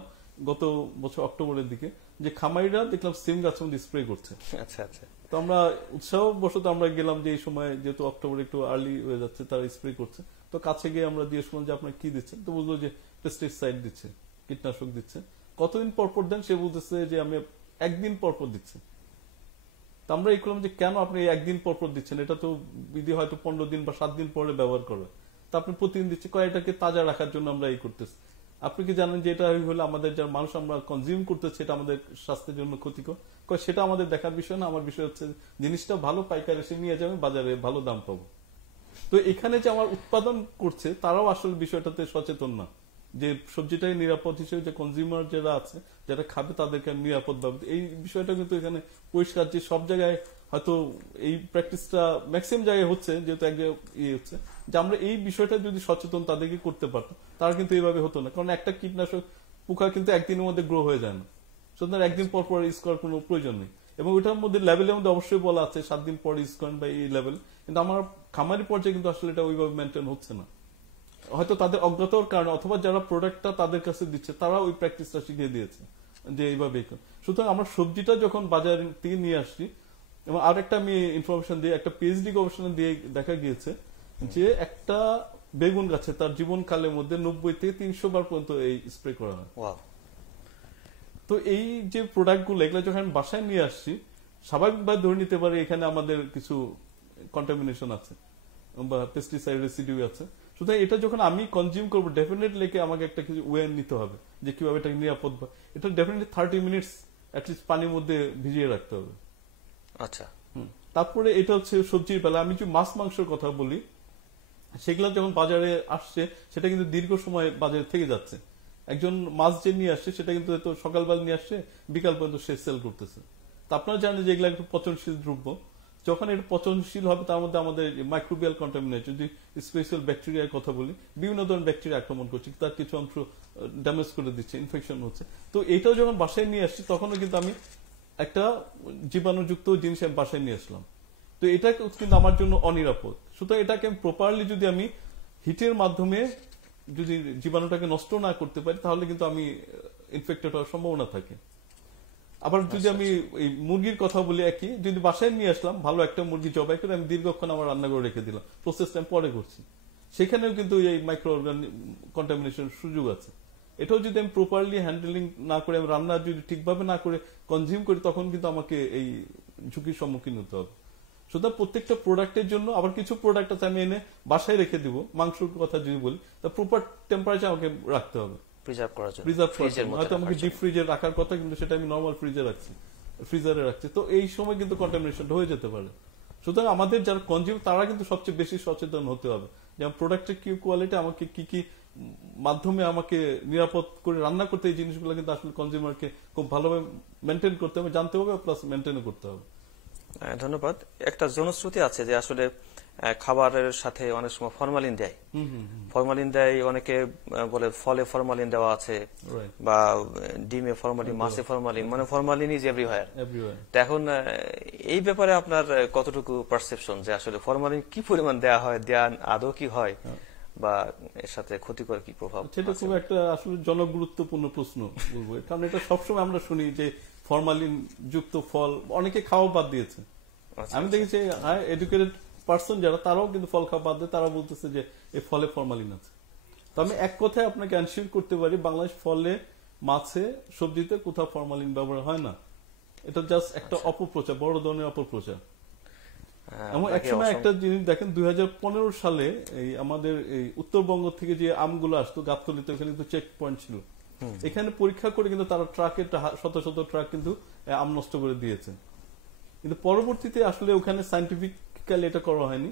গত বছর অক্টোবরের দিকে যে খামারিরা দেখলাম সিম গাছের মধ্যে স্প্রে করছে। আচ্ছা আচ্ছা। তো আমরা উৎসাহবশত আমরা গেলাম যে এই সময় যেহেতু অক্টোবর একটু আর্লি হয়ে যাচ্ছে, তারা স্প্রে করছে। তো কাছে গিয়ে আমরা দিয়ে শুনলাম যে আপনার কি দিচ্ছেন, তো বুঝলো যে পেস্টিসাইড দিচ্ছে, কীটনাশক দিচ্ছে। কতদিন পরপর দেন সে বলতেছে যে আমি 1 দিন পরপর দিচ্ছি। তো আমরা এই করলাম যে কেন আপনি 1 দিন পরপর দিচ্ছেন, এটা তো বিধি হয়তো 15 দিন বা 7 দিন পরে ব্যবহার করে, তা আপনি প্রতিদিন দিচ্ছে। এটাকে তাজা রাখার জন্য আমরা এই করতেছি। আপনি কি জানেন যে এটা হলে আমাদের যারা মানুষ আমরা কনজিউম করতেছি এটা আমাদের স্বাস্থ্যের জন্য ক্ষতিকর? সেটা আমাদের দেখার বিষয় না, আমার বিষয় হচ্ছে জিনিসটা ভালো, পাইকার এসে নিয়ে যাবে, বাজারে ভালো দাম পাবো। তো এখানে যে আমার উৎপাদন করছে তারাও আসলে বিষয়টাতে সচেতন না যে সবজিটাই নিরাপদ হিসেবে যে কনজিউমার যারা আছে, যারা খাবে তাদেরকে নিরাপদ ভাবে। এই বিষয়টা কিন্তু এখানে পরিষ্কার যে সব জায়গায় হয়তো এই প্র্যাকটিসটা ম্যাক্সিমাম জায়গায় হচ্ছে, যেহেতু এক জায়গায় ইয়ে হচ্ছে, যে আমরা এই বিষয়টা যদি সচেতন তাদেরকে করতে পারতাম, তারা কিন্তু এইভাবে হতো না। কারণ একটা কীটনাশক পোকা কিন্তু একদিনের মধ্যে গ্রো হয়ে যায় না, সুতরাং 1 দিন পর পর ইউজ করার কোনো প্রয়োজন নেই। এবং ওইটার মধ্যে লেভেলের মধ্যে অবশ্যই বলা আছে 7 দিন পর ইউজ করেন বা এই লেভেল, কিন্তু আমার খামারি পর্যায়ে কিন্তু আসলে এটা ওইভাবে মেনটেন হচ্ছে না। হয়তো তাদের অজ্ঞতার কারণে, অথবা যারা প্রোডাক্টটা তাদের কাছে দিচ্ছে তারা ওই প্র্যাকটিসটা শিখিয়ে দিয়েছে যে এইভাবে। সুতরাং আমরা সবজিটা যখন বাজার থেকে নিয়ে আসছি, এবং আরেকটা আমি ইনফরমেশন দিয়ে, একটা পিএইচডি গবেষণা দিয়ে দেখা গিয়েছে যে একটা বেগুন গাছে তার জীবনকালের মধ্যে 90 থেকে 300 বার পর্যন্ত এই স্প্রে করা হয়। তো এই যে প্রোডাক্টগুলো এগুলো যখন বাসায় নিয়ে আসছি, স্বাভাবিকভাবে ধরে নিতে পারি এখানে আমাদের কিছু কন্টামিনেশন আছে বা পেস্টিসাইড রেসিডিউ আছে। সুতরাং এটা যখন আমি কনজিউম করবো, ডেফিনেটলি আমাকে একটা কিছু ওয়ে নিতে হবে যে কিভাবে এটা নিরাপদ। এটা ডেফিনেটলি 30 মিনিটস অ্যাটলিস্ট পানির মধ্যে ভিজিয়ে রাখতে হবে। আচ্ছা। তারপরে এটা হচ্ছে সবজির বেলা। আমি যে মাছ মাংসের কথা বলি, সেগুলো যখন বাজারে আসছে সেটা কিন্তু দীর্ঘ সময় বাজারে থেকে যাচ্ছে। একজন মাছ যে নিয়ে আসছে সেটা কিন্তু সকালবেলা নিয়ে আসছে, বিকাল পর্যন্ত সে সেল করতেছে। তা আপনারা জানেন যে এগুলো একটু পচনশীল দ্রব্য। যখন এটা পচনশীল হবে তার মধ্যে আমাদের মাইক্রোবিয়াল কন্টামিনেশন, যদি স্পেশাল ব্যাকটেরিয়ার কথা বলি, বিভিন্ন ধরনের ব্যাকটেরিয়া আক্রমণ করছে, তার কিছু অংশ ড্যামেজ করে দিচ্ছে, ইনফেকশন হচ্ছে। তো এটাও যখন বাসায় নিয়ে আসছি তখনও কিন্তু আমি একটা জীবাণুযুক্ত জিনিস আমি বাসায় নিয়ে আসলাম। তো এটা কিন্তু আমার জন্য অনিরাপদ। সুতরাং এটাকে প্রপারলি যদি আমি হিটের মাধ্যমে যদি জীবাণুটাকে নষ্ট না করতে পারি তাহলে কিন্তু আমি ইনফেক্টেড হওয়ার সম্ভাবনা থাকে। আবার যদি আমি এই মুরগির কথা বলি, একই যদি বাসায় নিয়ে আসলাম ভালো একটা মুরগি জবাই করে আমি দীর্ঘক্ষণ আমার রান্না করে রেখে দিলাম, প্রসেসটা আমি পরে করছি, সেখানেও কিন্তু এই মাইক্রো অর্গান কন্টামিনেশন সুযোগ আছে। এটাও যদি আমি প্রপারলি হ্যান্ডেলিং না করে, আমি রান্না যদি ঠিকভাবে না করে কনজিউম করি, তখন কিন্তু আমাকে এই ঝুঁকির সম্মুখীন হতে হবে। সুতরাং প্রত্যেকটা প্রোডাক্টের জন্য আবার কিছু প্রোডাক্ট আছে আমি এনে বাসায় রেখে দিব, মাংসের কথা যদি বলি, তা প্রপার টেম্পারেচার আমাকে রাখতে হবে, প্রিজার্ভ করার জন্য, প্রিজার্ভ করার ফ্রিজের জন্য। মধ্যে হয়তো আমাকে রাখার ডিপ জন্য। ফ্রিজে রাখার কথা, কিন্তু সেটা আমি নর্মাল ফ্রিজে রাখছি, ফ্রিজারে রাখছি, তো এই সময় কিন্তু কন্টামিনেশনটা হয়ে যেতে পারে। সুতরাং আমাদের যারা কনজিউম তারা কিন্তু সবচেয়ে বেশি সচেতন হতে হবে, যেমন প্রোডাক্টের কি কোয়ালিটি, আমাকে কি কি মাধ্যমে আমাকে নিরাপদ করে রান্না করতে, এই জিনিসগুলো কিন্তু আসলে কনজিউমারকে খুব ভালোভাবে মেনটেন করতে হবে, জানতে হবে, প্লাস মেনটেনও করতে হবে। ধন্যবাদ। একটা জনশ্রুতি আছে যে আসলে খাবারের সাথে অনেক সময় ফরমালিন দেয়, ফরমালিন দেয়, অনেকে বলে ফলে ফরমালিন দেওয়া আছে, Right. বা ডিমে ফরমালিন, মাছে ফরমালিন, মানে ফরমালিন ইজ এভরিওয়্যার। তো এখন এই ব্যাপারে আপনার কতটুকু পারসেপশন যে আসলে ফরমালিন কি পরিমাণ দেওয়া হয়, দেয়া আদৌ কি হয়, বা এর সাথে ক্ষতিকর কি প্রভাব? সেটা খুব একটা আসলে জনগুরুত্বপূর্ণ প্রশ্ন বলবো, কারণ এটা সবসময় আমরা শুনি যে ফরমালিন যুক্ত ফল অনেকে খাওয়া বাদ দিয়েছে। আমি দেখেছি এডুকেটেড পার্সন যারা, তারাও কিন্তু ফল খাওয়া বাদ দেয়, তারা বলতেছে যে এই ফলে ফরমালিন আছে। তো আমি এক কথায় আপনাকে এনশিওর করতে পারি, বাংলাদেশ ফলে, মাছে, সবজিতে কোথাও ফরমালিন ব্যবহার হয় না। এটা জাস্ট একটা অপপ্রচার, বড় ধরনের অপপ্রচার। এমন একসময় একটা জিনিস দেখেন, 2015 সালে এই আমাদের এই উত্তরবঙ্গ থেকে যে আমগুলো আসতো গাবতলীতে, ওখানে কিন্তু চেক পয়েন্ট ছিল, এখানে পরীক্ষা করে কিন্তু তারা ট্রাকের শত শত ট্রাক কিন্তু আম নষ্ট করে দিয়েছে। কিন্তু পরবর্তীতে আসলে ওখানে সায়েন্টিফিক্যালি এটা করা হয়নি।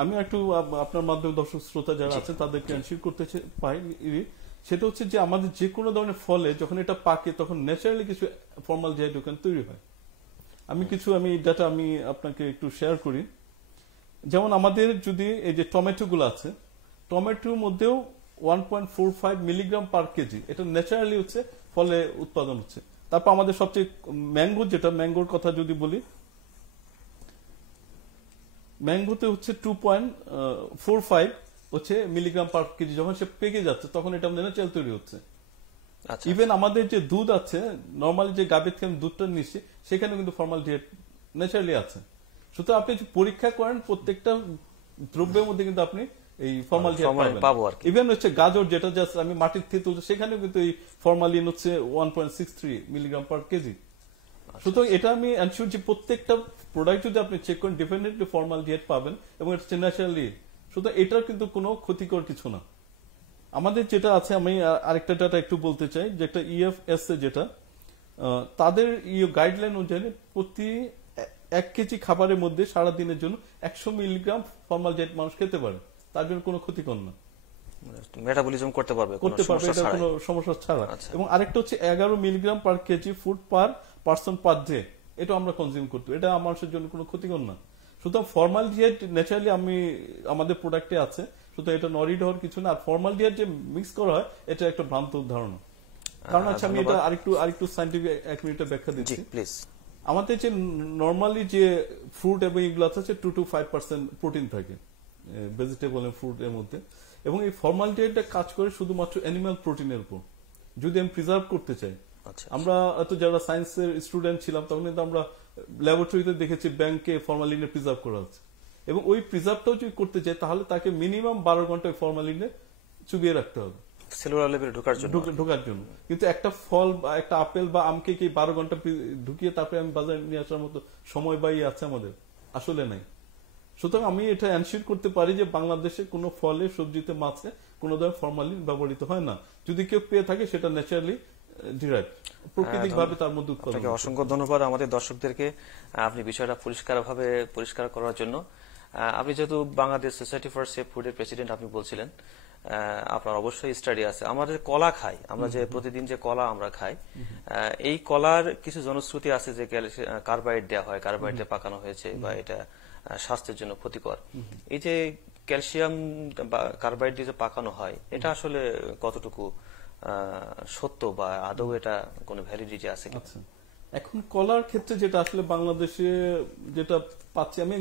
আমি একটু আপনার মাধ্যমে দর্শক শ্রোতা যারা আছে তাদেরকে এনশিওর করতে পাই, সেটা হচ্ছে যে আমাদের যে কোনো ধরনের ফলে যখন এটা পাকে, তখন ন্যাচারালি কিছু ফর্মালডিহাইড ওখানে তৈরি হয়। আমি ডাটা আমি আপনাকে একটু শেয়ার করি। যেমন আমাদের যদি এই যে টমেটো গুলো আছে, টমেটোর মধ্যেও 1.45 মিলিগ্রাম পার কেজি এটা ন্যাচারালি হচ্ছে ফলে উৎপাদন হচ্ছে। তারপর আমাদের সবচেয়ে ম্যাঙ্গো, যেটা ম্যাঙ্গোর কথা যদি বলি, ম্যাঙ্গোতে হচ্ছে 2.45 হচ্ছে মিলিগ্রাম পার কেজি। যখন সে পেকে যাচ্ছে তখন এটা আমাদের ন্যাচারাল তৈরি হচ্ছে। ইভেন আমাদের যে দুধ আছে, নর্মালি যে গাভীর থেকে দুধটা নিচ্ছি, সেখানে কিন্তু ফর্মালডিহাইড ন্যাচারালি আছে। সুতরাং আপনি পরীক্ষা করেন, প্রত্যেকটা দ্রব্যের মধ্যে কিন্তু আপনি এই ফর্মালডিহাইড পাবো। ইভেন হচ্ছে গাজর, যেটা জাস্ট আমি মাটির থেকে তুলছি, সেখানে কিন্তু এই ফর্মালিন হচ্ছে 1.63 মিলিগ্রাম পার কেজি। সুতরাং এটা আমি এনশিওর যে প্রত্যেকটা প্রোডাক্ট যদি আপনি চেক করেন, ডেফিনেটলি ফর্মালডিহাইড পাবেন, এবং এটা ন্যাচারালি। সুতরাং এটার কিন্তু কোনো ক্ষতিকর কিছু না। আমাদের যেটা আছে, আমি আরেকটা ডাটা একটু বলতে চাই, যে একটা ইএফএসএ যেটা তাদের গাইডলাইন অনুযায়ী প্রতি 1 কেজি খাবারের মধ্যে সারাদিনের জন্য 100 মিলিগ্রাম ফর্মালডিহাইড মানুষ খেতে পারে, তার জন্য কোনো ক্ষতিকর না, মেটাবলিজম করতে পারবে, এটা কোনো সমস্যা ছাড়া। এবং আরেকটা হচ্ছে 11 milligram per KG food per person per day, এটা আমরা কনজিউম করতে, এটা মানুষের জন্য কোনো ক্ষতিকর না। সুতরাং ফর্মালডিহাইড ন্যাচারালি আমাদের প্রোডাক্টে আছে, সুতরাং এটা নরিড হওয়ার কিছু না। আর ফর্মালডিহাইড যে মিক্স করা হয়, এটা একটা ভ্রান্ত ধারণা। কারণ আচ্ছা, আমি এটা আরেকটু সায়েন্টিফিক 1 মিনিটে ব্যাখ্যা দিচ্ছি, প্লিজ। আমাদের যে নর্মালি যে ফ্রুট এবং এগুলো আছে, 2 to 5% প্রোটিন থাকে ভেজিটেবল এবং ফ্রুট এর মধ্যে, এবং এই ফর্মালডিহাইডটা কাজ করে শুধুমাত্র অ্যানিমাল প্রোটিনের উপর। যদি আমি প্রিজার্ভ করতে চাই, আমরা এত যারা সায়েন্সের স্টুডেন্ট ছিলাম, তখন কিন্তু আমরা ল্যাবরেটরিতে দেখেছি ব্যাংকে ফর্মালিনে প্রিজার্ভ করা হচ্ছে, এবং ওই প্রিজার্ভটাও যদি করতে চাই, তাহলে তাকে মিনিমাম 12 ঘন্টা ফর্মালিনে চুবিয়ে রাখতে হবে সেলুলার লেভেলে ঢোকার জন্য। কিন্তু একটা ফল বা একটা আপেল বা আমকে কি 12 ঘন্টা ঢুকিয়ে তারপরে আমি বাজারে নিয়ে আসার মতো সময় বাই আছে আমাদের? আসলে নাই। সুতরাং আমি এটা এনশিওর করতে পারি যে বাংলাদেশে কোনো ফলে, সবজিতে, মাছে কোনো ধরনের ফর্মালিন ব্যবহৃত হয় না। যদি কেউ পেয়ে থাকে, সেটা ন্যাচারালি ডিরাইভ, প্রাকৃতিকভাবে তার মধ্যে উৎপাদন। অসংখ্য ধন্যবাদ আমাদের দর্শকদেরকে, আপনি বিষয়টা পরিষ্কার করার জন্য। আপনি যেহেতু বাংলাদেশ সোসাইটি ফর সেফ ফুডের প্রেসিডেন্ট, আপনি বলছিলেন আপনার অবশ্যই স্টাডি আছে। আমাদের কলা খাই, আমরা যে প্রতিদিন যে কলা আমরা খাই, এই কলার কিছু জনশ্রুতি আছে যে কার্বাইড দেওয়া হয়, কার্বাইড দিয়ে পাকানো হয়েছে, বা এটা স্বাস্থ্যের জন্য ক্ষতিকর। এই যে ক্যালসিয়াম বা কার্বাইড দিয়ে পাকানো হয়, এটা আসলে কতটুকু সত্য, বা আদৌ এটা কোনো ভ্যালিডিটি আছে? এখন কলার ক্ষেত্রে যেটা আসলে বাংলাদেশে যেটা পাচ্ছি আমি,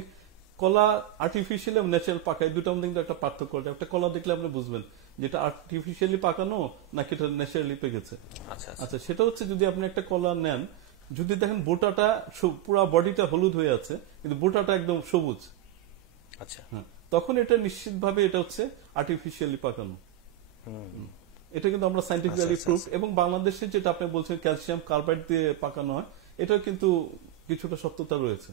কলা আর্টিফিশিয়াল এবং ন্যাচারাল পাকায় দুটার মধ্যে কিন্তু একটা পার্থক্য আছে। একটা কলা দেখলে আপনি বুঝবেন যেটা আর্টিফিশিয়ালি পাকানো নাকি এটা ন্যাচারালি পেকেছে। আচ্ছা, সেটা হচ্ছে যদি আপনি একটা কলা নেন, যদি দেখেন বোটাটা পুরো বডিটা হলুদ হয়ে আছে, কিন্তু বোটাটা একদম সবুজ, আচ্ছা, তখন এটা নিশ্চিতভাবে এটা হচ্ছে আর্টিফিশিয়ালি পাকানো। এটা কিন্তু আমরা সাইন্টিফিক্যালি আচ্ছা, প্রুফ, এবং বাংলাদেশে যেটা আপনি বলছেন ক্যালসিয়াম কার্বাইড দিয়ে পাকানো হয়, এটাও কিন্তু কিছুটা সত্যতা রয়েছে।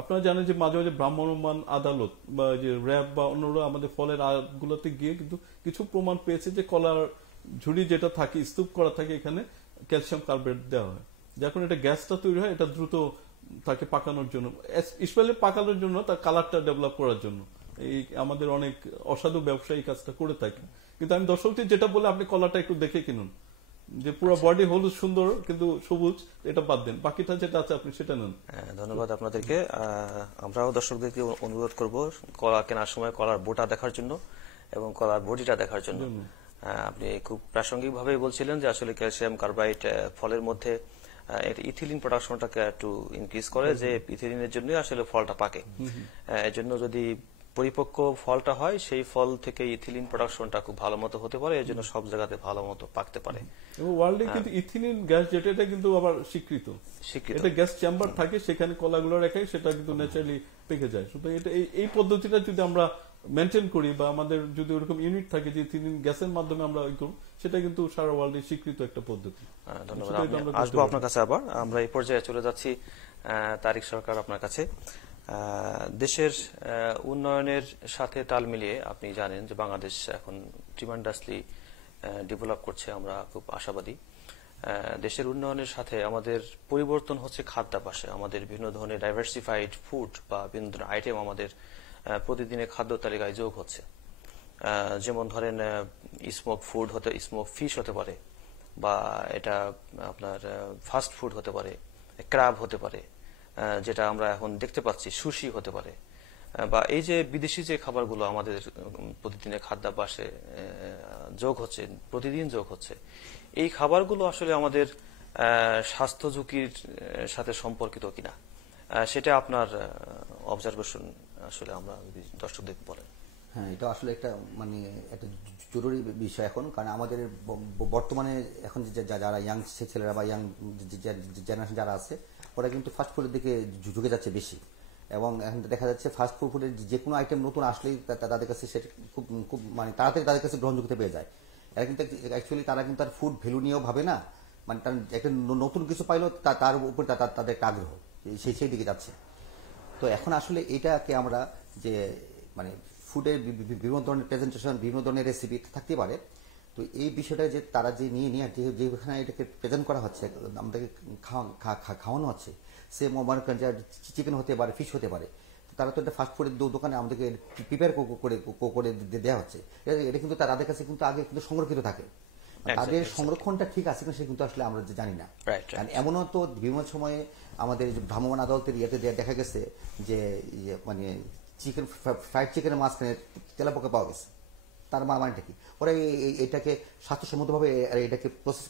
আপনারা জানেন যে মাঝে মাঝে ভ্রাম্যমাণ আদালত বা যে র্যাব বা অন্যরা আমাদের ফলের আড়তগুলোতে গিয়ে কিন্তু কিছু প্রমাণ পেয়েছে যে কলার ঝুড়ি যেটা থাকে, স্তূপ করা থাকে, এখানে ক্যালসিয়াম কার্বাইড দেওয়া হয়, যখন এটা গ্যাসটা তৈরি হয় এটা দ্রুত তাকে পাকানোর জন্য, স্পেশালি পাকানোর জন্য, তার কালারটা ডেভেলপ করার জন্য এই আমাদের অনেক অসাধু ব্যবসায়ী কাজটা করে থাকে। কিন্তু আমি দর্শকদের যেটা বলে, আপনি কলাটা একটু দেখে কিনুন, যে পুরো বডি হলুদ সুন্দর কিন্তু সবুজ, এটা বাদ দেন, বাকিটা যেটা আছে আপনি সেটা নেন। ধন্যবাদ আপনাদেরকে। আমরাও দর্শকদেরকে অনুরোধ করব কলা কেনার সময় কলার বোটা দেখার জন্য এবং কলার বডিটা দেখার জন্য। আপনি খুব প্রাসঙ্গিকভাবে বলছিলেন যে আসলে ক্যালসিয়াম কার্বাইড ফলের মধ্যে ইথিলিন প্রোডাকশনটাকে একটু ইনক্রিজ করে, যে ইথিলিনের জন্য আসলে ফলটা পাকে। এর জন্য যদি পরিপক্ক ফলটা হয়, সেই ফল থেকে ইথিলিন প্রোডাকশনটা খুব ভালো মতো হতে পারে, এর জন্য সব জায়গাতে ভালো মতো পাকতে পারে। এবং ওয়ার্ল্ডে কিন্তু ইথিলিন গ্যাস যেটা, এটা কিন্তু আবার স্বীকৃত। এটা গ্যাস চেম্বার থাকে, সেখানে কলাগুলো রেখে সেটা কিন্তু ন্যাচারালি পেকে যায়। সুতরাং এটা এই পদ্ধতিটা যদি আমরা মেনটেন করি, বা আমাদের যদি ওরকম ইউনিট থাকে যে ইথিলিন গ্যাসের মাধ্যমে আমরা ওই করব, সেটা কিন্তু সারা ওয়ার্ল্ডে স্বীকৃত একটা পদ্ধতি। ধন্যবাদ। আসবো আপনার কাছে আবার। আমরা এই পর্যায়ে চলে যাচ্ছি তারিক সরকার আপনার কাছে। দেশের উন্নয়নের সাথে তাল মিলিয়ে আপনি জানেন যে বাংলাদেশ এখন ট্রিমেন্ডাসলি ডেভেলপ করছে, আমরা খুব আশাবাদী। দেশের উন্নয়নের সাথে আমাদের পরিবর্তন হচ্ছে খাদ্যাভ্যাসে, আমাদের বিভিন্ন ধরনের ডাইভার্সিফাইড ফুড বা বিভিন্ন ধরনের আইটেম আমাদের প্রতিদিনের খাদ্য তালিকায় যোগ হচ্ছে। যেমন ধরেন স্মোক ফুড স্মোক ফিশ হতে পারে, বা এটা আপনার ফাস্ট ফুড হতে পারে, ক্র্যাব হতে পারে, যেটা আমরা এখন দেখতে পাচ্ছি সুশি হতে পারে, বা এই যে বিদেশি যে খাবারগুলো আমাদের প্রতিদিনের খাদ্যাভ্যাসে যোগ হচ্ছে, প্রতিদিন যোগ হচ্ছে, এই খাবারগুলো আসলে আমাদের স্বাস্থ্য ঝুঁকির সাথে সম্পর্কিত কিনা, সেটা আপনার অবজারভেশন আসলে আমরা যদি দর্শকদের বলেন। হ্যাঁ, এটা আসলে একটা মানে একটা জরুরি বিষয় এখন, কারণ আমাদের বর্তমানে এখন যারা ইয়াং ছেলেরা বা ইয়াং জেনারেশন যারা আছে, ওরা কিন্তু ফাস্ট ফুডের দিকে ঝুঁকে যাচ্ছে বেশি। এবং এখন দেখা যাচ্ছে ফাস্ট ফুডের যে কোনো আইটেম নতুন আসলেই তাদের কাছে সেটা খুব খুব মানে তাড়াতাড়ি তাদের কাছে গ্রহণযোগ্যতা পেয়ে যায়। এরা কিন্তু অ্যাকচুয়ালি তারা কিন্তু তার ফুড ভ্যালু নিয়েও ভাবে না, মানে তার একটা নতুন কিছু পাইলেও তার উপর তাদের একটা আগ্রহ সেই দিকে যাচ্ছে। তো এখন আসলে এটাকে আমরা যে মানে ফুডের বিভিন্ন ধরনের প্রেজেন্টেশন, বিভিন্ন ধরনের রেসিপি থাকতে পারে, তো এই বিষয়টা যে তারা যে নিয়ে যেখানে এটাকে প্রেজেন্ট করা হচ্ছে, আমাদেরকে খাওয়ানো হচ্ছে, সে মনে করেন যে চিকেন হতে পারে, ফিশ হতে পারে, তারা তো একটা ফাস্ট ফুডের দোকানে আমাদেরকে প্রিপেয়ার করে দেওয়া হচ্ছে। এটা কিন্তু তাদের কাছে কিন্তু আগে কিন্তু সংরক্ষিত থাকে, তাদের সংরক্ষণটা ঠিক আছে কিনা সে কিন্তু আসলে আমরা জানি না। এমনও তো বিভিন্ন সময়ে আমাদের ভ্রাম্যমাণ আদালতের ইয়েতে দেখা গেছে যে মানে চিকেন ফ্রাইড চিকেনের মাঝখানে তেলাপোকা পাওয়া গেছে। তার মানেটা কি? ওরা এটাকে স্বাস্থ্যসম্মতভাবে এটাকে প্রসেস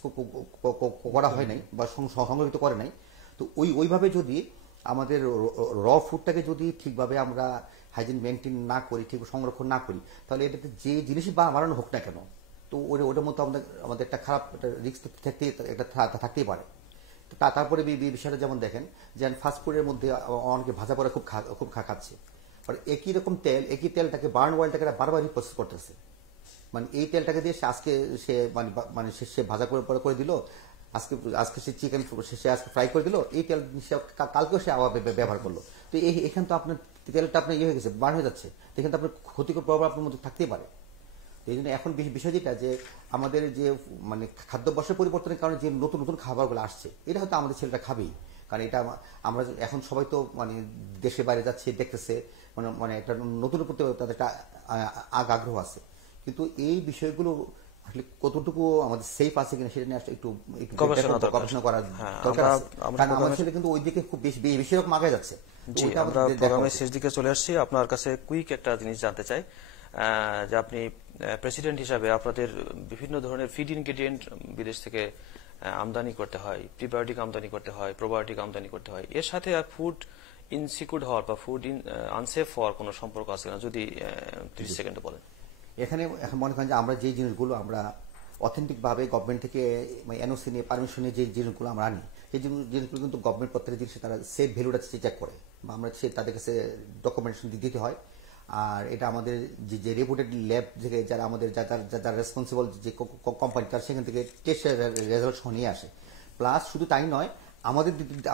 করা হয় নাই বা সংরক্ষিত করে নাই। তো ওইভাবে যদি আমাদের র ফুডটাকে যদি ঠিকভাবে আমরা হাইজিন মেনটেন না করি, ঠিক সংরক্ষণ না করি, তাহলে এটাতে যে জিনিসই বানানো হোক না কেন, তো ওটার মতো আমাদের একটা খারাপ একটা রিস্ক থাকতেই পারে। তারপরে বিষয়টা যেমন দেখেন যে ফাস্টফুডের মধ্যে অনেকে ভাজা পড়া খুব খাচ্ছে, আর একই রকম তেল, একই তেলটাকে বার্ন অয়েলটাকে বারবারই প্রসেস করতেছে। মানে এই তেলটাকে দিয়ে সে মানে সে ভাজা করে দিল, আজকে সে চিকেন সে আজকে ফ্রাই করে দিল, এই তেল কালকেও সে আবার ব্যবহার করলো। তো এখানে তো আপনার তেলটা আপনার ইয়ে হয়ে গেছে, বার্ন হয়ে যাচ্ছে, এখানে তো আপনার ক্ষতিকর প্রভাব আপনার মধ্যে থাকতেই পারে। এই জন্য এখন বিষয় যেটা যে আমাদের যে মানে খাদ্যাভ্যাসের পরিবর্তনের কারণে যে নতুন নতুন খাবারগুলো আসছে, এটা হয়তো আমাদের ছেলেটা খাবেই, কারণ এটা আমরা এখন সবাই তো মানে দেশে বাইরে যাচ্ছে, দেখতেছে, মানে একটা নতুন প্রতি তাদের একটা আগ্রহ আছে। কিন্তু এই বিষয়গুলো আসলে কতটুকু আমাদের সেফ আছে কিনা সেটা নিয়ে একটু গবেষণা করা দরকার আছে, কারণ আমাদের ছেলে কিন্তু ওই দিকে খুব বেশি রকম আগে যাচ্ছে। আমরা প্রোগ্রামের শেষ দিকে চলে আসছি। আপনার কাছে কুইক একটা জিনিস জানতে চাই যে আপনি প্রেসিডেন্ট হিসাবে আপনাদের বিভিন্ন ধরনের ফিড ইনগ্রেডিয়েন্ট বিদেশ থেকে আমদানি করতে হয়, প্রিবায়োটিক আমদানি করতে হয়, প্রোবায়োটিক আমদানি করতে হয়, এর সাথে ফুড ইনসিকিউর হওয়ার বা ফুড আনসেফ হওয়ার কোনো সম্পর্ক আছে না? যদি 30 সেকেন্ডে বলেন। এখানে এখন মনে করেন যে আমরা যে জিনিসগুলো আমরা অথেন্টিক ভাবে গভর্নমেন্ট থেকে এনওসি নিয়ে পারমিশন নিয়ে যে জিনিসগুলো আমরা আনি, সেই জিনিসগুলো কিন্তু গভর্নমেন্ট প্রত্যেকটা জিনিসে তারা সেফ ভ্যালুটা চেক করে, বা আমরা তাদের কাছে ডকুমেন্টেশন দিতে হয়। আর এটা আমাদের যে রিপোর্টেড ল্যাব থেকে যারা আমাদের যারা রেসপন্সিবল যে কোম্পানি তার সেখান থেকে টেস্ট রেজাল্ট নিয়ে আসে। প্লাস শুধু তাই নয়,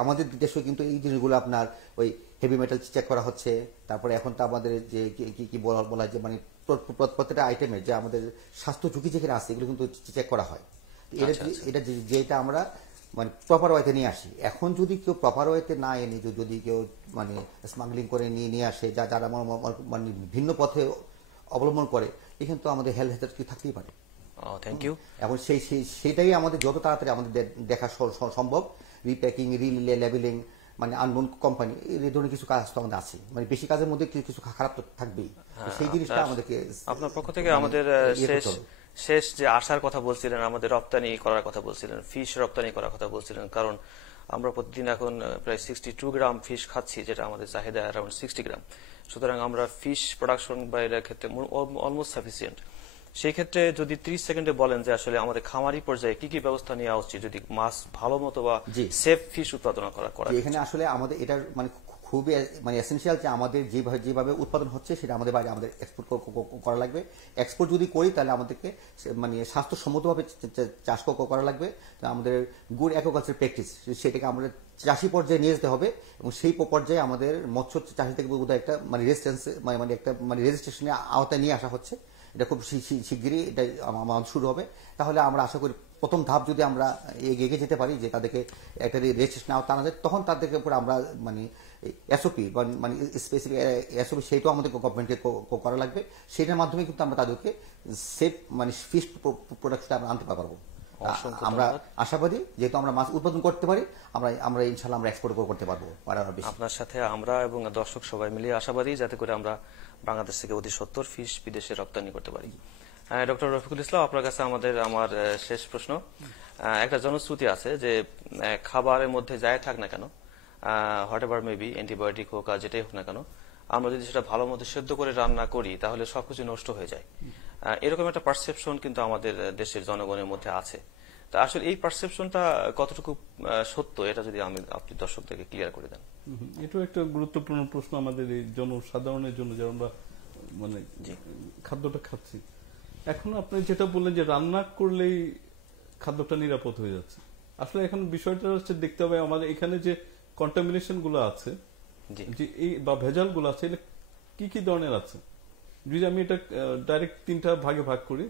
আমাদের দেশেও কিন্তু এই জিনিসগুলো আপনার ওই হেভি মেটাল চেক করা হচ্ছে। তারপরে এখন তো আমাদের যে কি বলা হয় যে মানে প্রত্যেকটা আইটেমে যে আমাদের স্বাস্থ্য ঝুঁকি যেখানে আছে এগুলো কিন্তু চেক করা হয়। এটা যেটা আমরা মানে প্রপার ওয়েতে নিয়ে আসি। এখন যদি কেউ প্রপার ওয়েতে না এনে যদি কেউ মানে স্মাগলিং করে নিয়ে আসে, যারা মানে ভিন্ন পথে অবলম্বন করে, এখানে তো আমাদের হেলথ হ্যাজার্ড কি থাকতেই পারে। Thank you. এবং সেইটাই আমাদের যত তাড়াতাড়ি আমাদের দেখা সম্ভব, রিপ্যাকিং, রিলেবেলিং, মানে আনবোন কোম্পানি, এই ধরনের কিছু কাজ তো আমাদের আছে। মানে বেশি কাজের মধ্যে কিছু খারাপ তো থাকবেই। সেই জিনিসটা আমাদেরকে আপনার পক্ষ থেকে আমাদের শেষ যে আশার কথা বলছিলেন, আমাদের রপ্তানি করার কথা বলছিলেন, ফিশ রপ্তানি করার কথা বলছিলেন, কারণ আমরা প্রতিদিন এখন প্রায় 62 গ্রাম ফিশ খাচ্ছি, যেটা আমাদের চাহিদা অ্যারাউন্ড 60 গ্রাম। সুতরাং আমরা ফিশ প্রোডাকশন বা এর ক্ষেত্রে অলমোস্ট সাফিসিয়েন্ট। সেই ক্ষেত্রে যদি 30 সেকেন্ডে বলেন যে আসলে আমাদের খামারি পর্যায়ে কি কি ব্যবস্থা নেওয়া উচিত যদি মাছ ভালো মতো বা সেফ ফিশ উৎপাদন করা। এখানে আসলে আমাদের এটার মানে খুবই মানে এসেনশিয়াল যে আমাদের যেভাবে উৎপাদন হচ্ছে সেটা আমাদের বাইরে আমাদের এক্সপোর্ট করা লাগবে। এক্সপোর্ট যদি করি তাহলে আমাদেরকে মানে স্বাস্থ্যসম্মতভাবে চাষ করা লাগবে। আমাদের গুড অ্যাকোয়াকালচার প্র্যাকটিস সেটাকে আমাদের চাষি পর্যায়ে নিয়ে যেতে হবে, এবং সেই পর্যায়ে আমাদের মৎস্য চাষি থেকে বোধহয় একটা মানে রেজিস্ট্রেশনের আওতায় নিয়ে আসা হচ্ছে। এটা খুব শিগগিরই এটা আমাদের শুরু হবে। তাহলে আমরা আশা করি প্রথম ধাপ যদি আমরা এগিয়ে যেতে পারি যে তাদেরকে একটা রেজিস্ট্রেশন আওতা আনা যায়, তখন তাদেরকে উপরে আমরা মানে এসওপি মানে স্পেসিফিক এসওপি সেইটাও আমাদের গভর্নমেন্টকে করা লাগবে। সেটার মাধ্যমে কিন্তু আমরা তাদেরকে সেফ মানে ফিশ প্রোডাক্টটা আমরা আনতে পারবো। আমরা আশাবাদী যেহেতু আমরা মাছ উৎপাদন করতে পারি, আমরা ইনশাআল্লাহ আমরা এক্সপোর্ট করতে পারবো। আপনার সাথে আমরা এবং দর্শক সবাই মিলিয়ে আশাবাদী যাতে করে আমরা বাংলাদেশ থেকে অতি সত্বর ফিশ বিদেশে রপ্তানি করতে পারি। ডক্টর রফিকুল ইসলাম, আপনার কাছে আমার শেষ প্রশ্ন। একটা জনশ্রুতি আছে যে খাবারের মধ্যে যাই থাক না কেন, হোয়াট এভার মেবি, অ্যান্টিবায়োটিক হোক আর যেটাই হোক না কেন, আমরা যদি সেটা ভালো মতো সেদ্ধ করে রান্না করি তাহলে সবকিছু নষ্ট হয়ে যায়। এরকম একটা পারসেপশন কিন্তু আমাদের দেশের জনগণের মধ্যে আছে। তা আসলে এই পারসেপশনটা কতটুকু সত্য, এটা যদি আপনি দর্শকদেরকে ক্লিয়ার করে দেন। এটাও একটা গুরুত্বপূর্ণ প্রশ্ন আমাদের এই জনসাধারণের জন্য, যে আমরা মানে খাদ্যটা খাচ্ছি। এখন আপনি যেটা বললেন যে রান্না করলেই খাদ্যটা নিরাপদ হয়ে যাচ্ছে, আসলে এখন বিষয়টা হচ্ছে দেখতে হবে আমাদের এখানে যে কন্টামিনেশন গুলো আছে, যে এই বা ভেজাল গুলো আছে, কি কি ধরনের আছে। যদি আমি এটা ডাইরেক্ট তিনটা ভাগে ভাগ করি,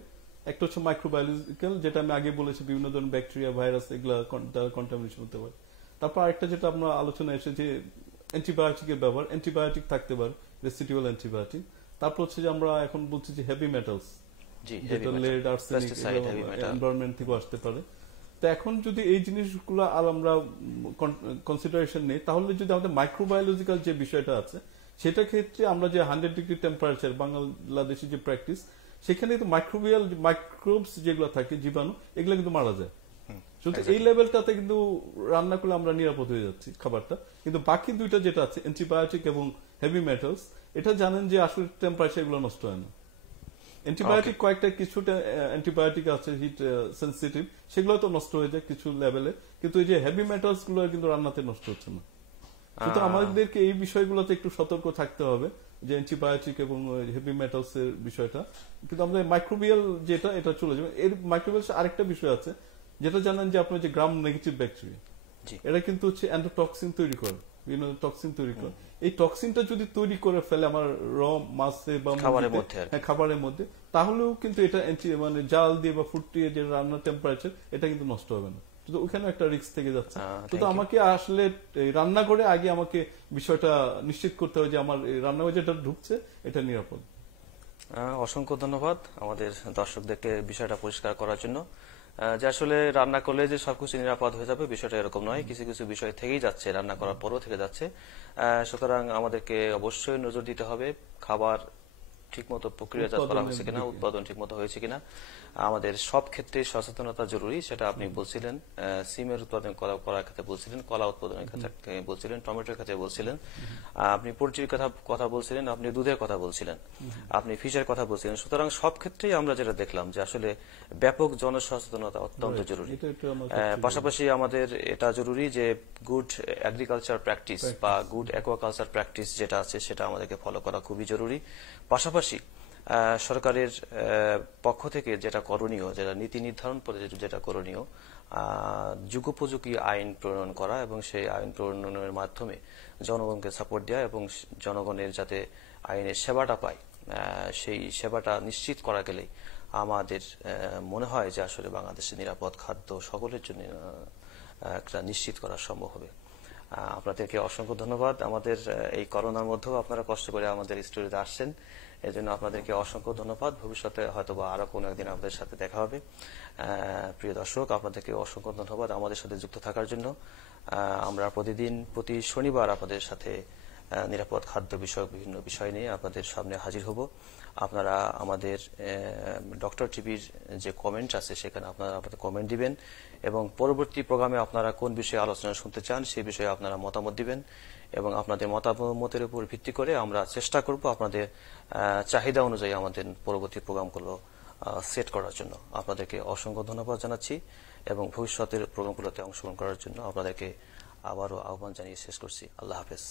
একটা হচ্ছে মাইক্রোবায়োলজিক্যাল, যেটা আমি আগে বলেছি, বিভিন্ন ধরনের ব্যাকটেরিয়া, ভাইরাস, এগুলা দ্বারা কন্টামিনেশন হতে পারে। তারপর আরেকটা যেটা আপনার আলোচনা এসেছে যে অ্যান্টিবায়োটিকের ব্যবহার, অ্যান্টিবায়োটিক থাকতে পারে, রেসিডুয়াল অ্যান্টিবায়োটিক। তারপর হচ্ছে যে আমরা এখন বলছি যে হেভি মেটালস, যেটা লেড, আর্সেনিক, এনভায়রনমেন্ট থেকে আসতে পারে। তো এখন যদি এই জিনিসগুলো আর আমরা কনসিডারেশন নেই, তাহলে যদি আমাদের মাইক্রোবায়োলজিক্যাল যে বিষয়টা আছে, সেটা ক্ষেত্রে আমরা যে 100 ডিগ্রি টেম্পারেচার বাংলাদেশে যে প্র্যাকটিস, সেখানে তো মাইক্রোবস যেগুলো থাকে, জীবাণু, এগুলো কিন্তু মারা যায়। শুধু এই লেভেলটাতে কিন্তু রান্না করলে আমরা নিরাপদ হয়ে যাচ্ছি খাবারটা। কিন্তু বাকি দুইটা যেটা আছে, অ্যান্টিবায়োটিক এবং হেভি মেটালস, এটা জানেন যে আসলে টেম্পারেচার এগুলো নষ্ট হয় না। অ্যান্টিবায়োটিক কয়েকটা কিছুটা অ্যান্টিবায়োটিক আছে হিট সেন্সিটিভ, সেগুলো তো নষ্ট হয়ে যায় কিছু লেভেলে, কিন্তু এই যে হেভি মেটালস গুলো কিন্তু রান্নাতে নষ্ট হচ্ছে না। সুতরাং আমাদেরকে এই বিষয়গুলোতে একটু সতর্ক থাকতে হবে, যে অ্যান্টিবায়োটিক এবং হেভি মেটালস এর বিষয়টা। কিন্তু আমাদের মাইক্রোবিয়াল যেটা, এটা চলে যাবে। এর মাইক্রোবিয়াল আরেকটা বিষয় আছে, যেটা জানেন যে আপনার যে গ্রাম নেগেটিভ ব্যাকটেরিয়া, এটা কিন্তু হচ্ছে অ্যান্টোটক্সিন তৈরি করে, বিভিন্ন টক্সিন তৈরি করে। এই টক্সিনটা যদি তৈরি করে ফেলে আমার মাছে বা খাবারের মধ্যে, তাহলেও কিন্তু এটা মানে জাল দিয়ে বা ফুটিয়ে যে রান্নার টেম্পারেচার, এটা কিন্তু নষ্ট হবে না। তো ওখানে একটা রিস্ক থেকে যাচ্ছে। তো আমাকে আসলে রান্না করে আগে আমাকে বিষয়টা নিশ্চিত করতে হবে যে আমার রান্নাঘরে যেটা ঢুকছে এটা নিরাপদ। অসংখ্য ধন্যবাদ আমাদের দর্শকদেরকে বিষয়টা পরিষ্কার করার জন্য, যে আসলে রান্না করলে যে সবকিছু নিরাপদ হয়ে যাবে বিষয়টা এরকম নয়, কিছু কিছু বিষয় থেকেই যাচ্ছে, রান্না করার পরও থেকে যাচ্ছে। সুতরাং আমাদেরকে অবশ্যই নজর দিতে হবে খাবার ঠিকমতো প্রক্রিয়াজাত করা হয়েছে কিনা, উৎপাদন ঠিকমতো হয়েছে কিনা, আমাদের সব ক্ষেত্রে সচেতনতা জরুরি। সেটা আপনি বলছিলেন, সিমের উৎপাদন করার ক্ষেত্রে বলছিলেন, কলা উৎপাদনের ক্ষেত্রে বলছিলেন, টমেটোর ক্ষেত্রে বলছিলেন, আপনি পোলট্রির কথা বলছিলেন, আপনি দুধের কথা বলছিলেন, আপনি ফিশের কথা বলছিলেন। সুতরাং সব ক্ষেত্রেই আমরা যেটা দেখলাম যে আসলে ব্যাপক জনসচেতনতা অত্যন্ত জরুরি। পাশাপাশি আমাদের এটা জরুরি যে গুড এগ্রিকালচার প্র্যাকটিস বা গুড অ্যাকোয়াকালচার প্র্যাকটিস যেটা আছে সেটা আমাদেরকে ফলো করা খুবই জরুরি। পাশাপাশি সরকারের পক্ষ থেকে যেটা করণীয়, যেটা নীতি নির্ধারণ করে যেটা করণীয়, যুগোপযোগী আইন প্রণয়ন করা এবং সেই আইন প্রণয়নের মাধ্যমে জনগণকে সাপোর্ট দেওয়া এবং জনগণের যাতে আইনের সেবাটা পায়, সেই সেবাটা নিশ্চিত করা গেলেই আমাদের মনে হয় যে আসলে বাংলাদেশে নিরাপদ খাদ্য সকলের জন্য একটা নিশ্চিত করা সম্ভব হবে। আপনাদেরকে অসংখ্য ধন্যবাদ। আমাদের এই করোনার মধ্যেও আপনারা কষ্ট করে আমাদের স্টুডিওতে আসছেন, এই জন্য আপনাদেরকে অসংখ্য ধন্যবাদ। ভবিষ্যতে হয়তোবা আরো কোনো একদিন আপনাদের সাথে দেখা হবে। প্রিয় দর্শক, আপনাদেরকে অসংখ্য ধন্যবাদ আমাদের সাথে যুক্ত থাকার জন্য। আমরা প্রতি শনিবার আপনাদের সাথে নিরাপদ খাদ্য বিষয়ক বিভিন্ন বিষয় নিয়ে আপনাদের সামনে হাজির হব। আপনারা আমাদের ডক্টর টিভির যে কমেন্ট আছে সেখানে আপনারা আপনাদের কমেন্ট দিবেন এবং পরবর্তী প্রোগ্রামে আপনারা কোন বিষয়ে আলোচনা শুনতে চান সেই বিষয়ে আপনারা মতামত দিবেন এবং আপনাদের মতামতের উপর ভিত্তি করে আমরা চেষ্টা করব আপনাদের চাহিদা অনুযায়ী আমাদের পরবর্তী প্রোগ্রামগুলো সেট করার জন্য। আপনাদেরকে অসংখ্য ধন্যবাদ জানাচ্ছি এবং ভবিষ্যতের প্রোগ্রামগুলোতে অংশগ্রহণ করার জন্য আপনাদেরকে আবারও আহ্বান জানিয়ে শেষ করছি। আল্লাহ হাফেজ।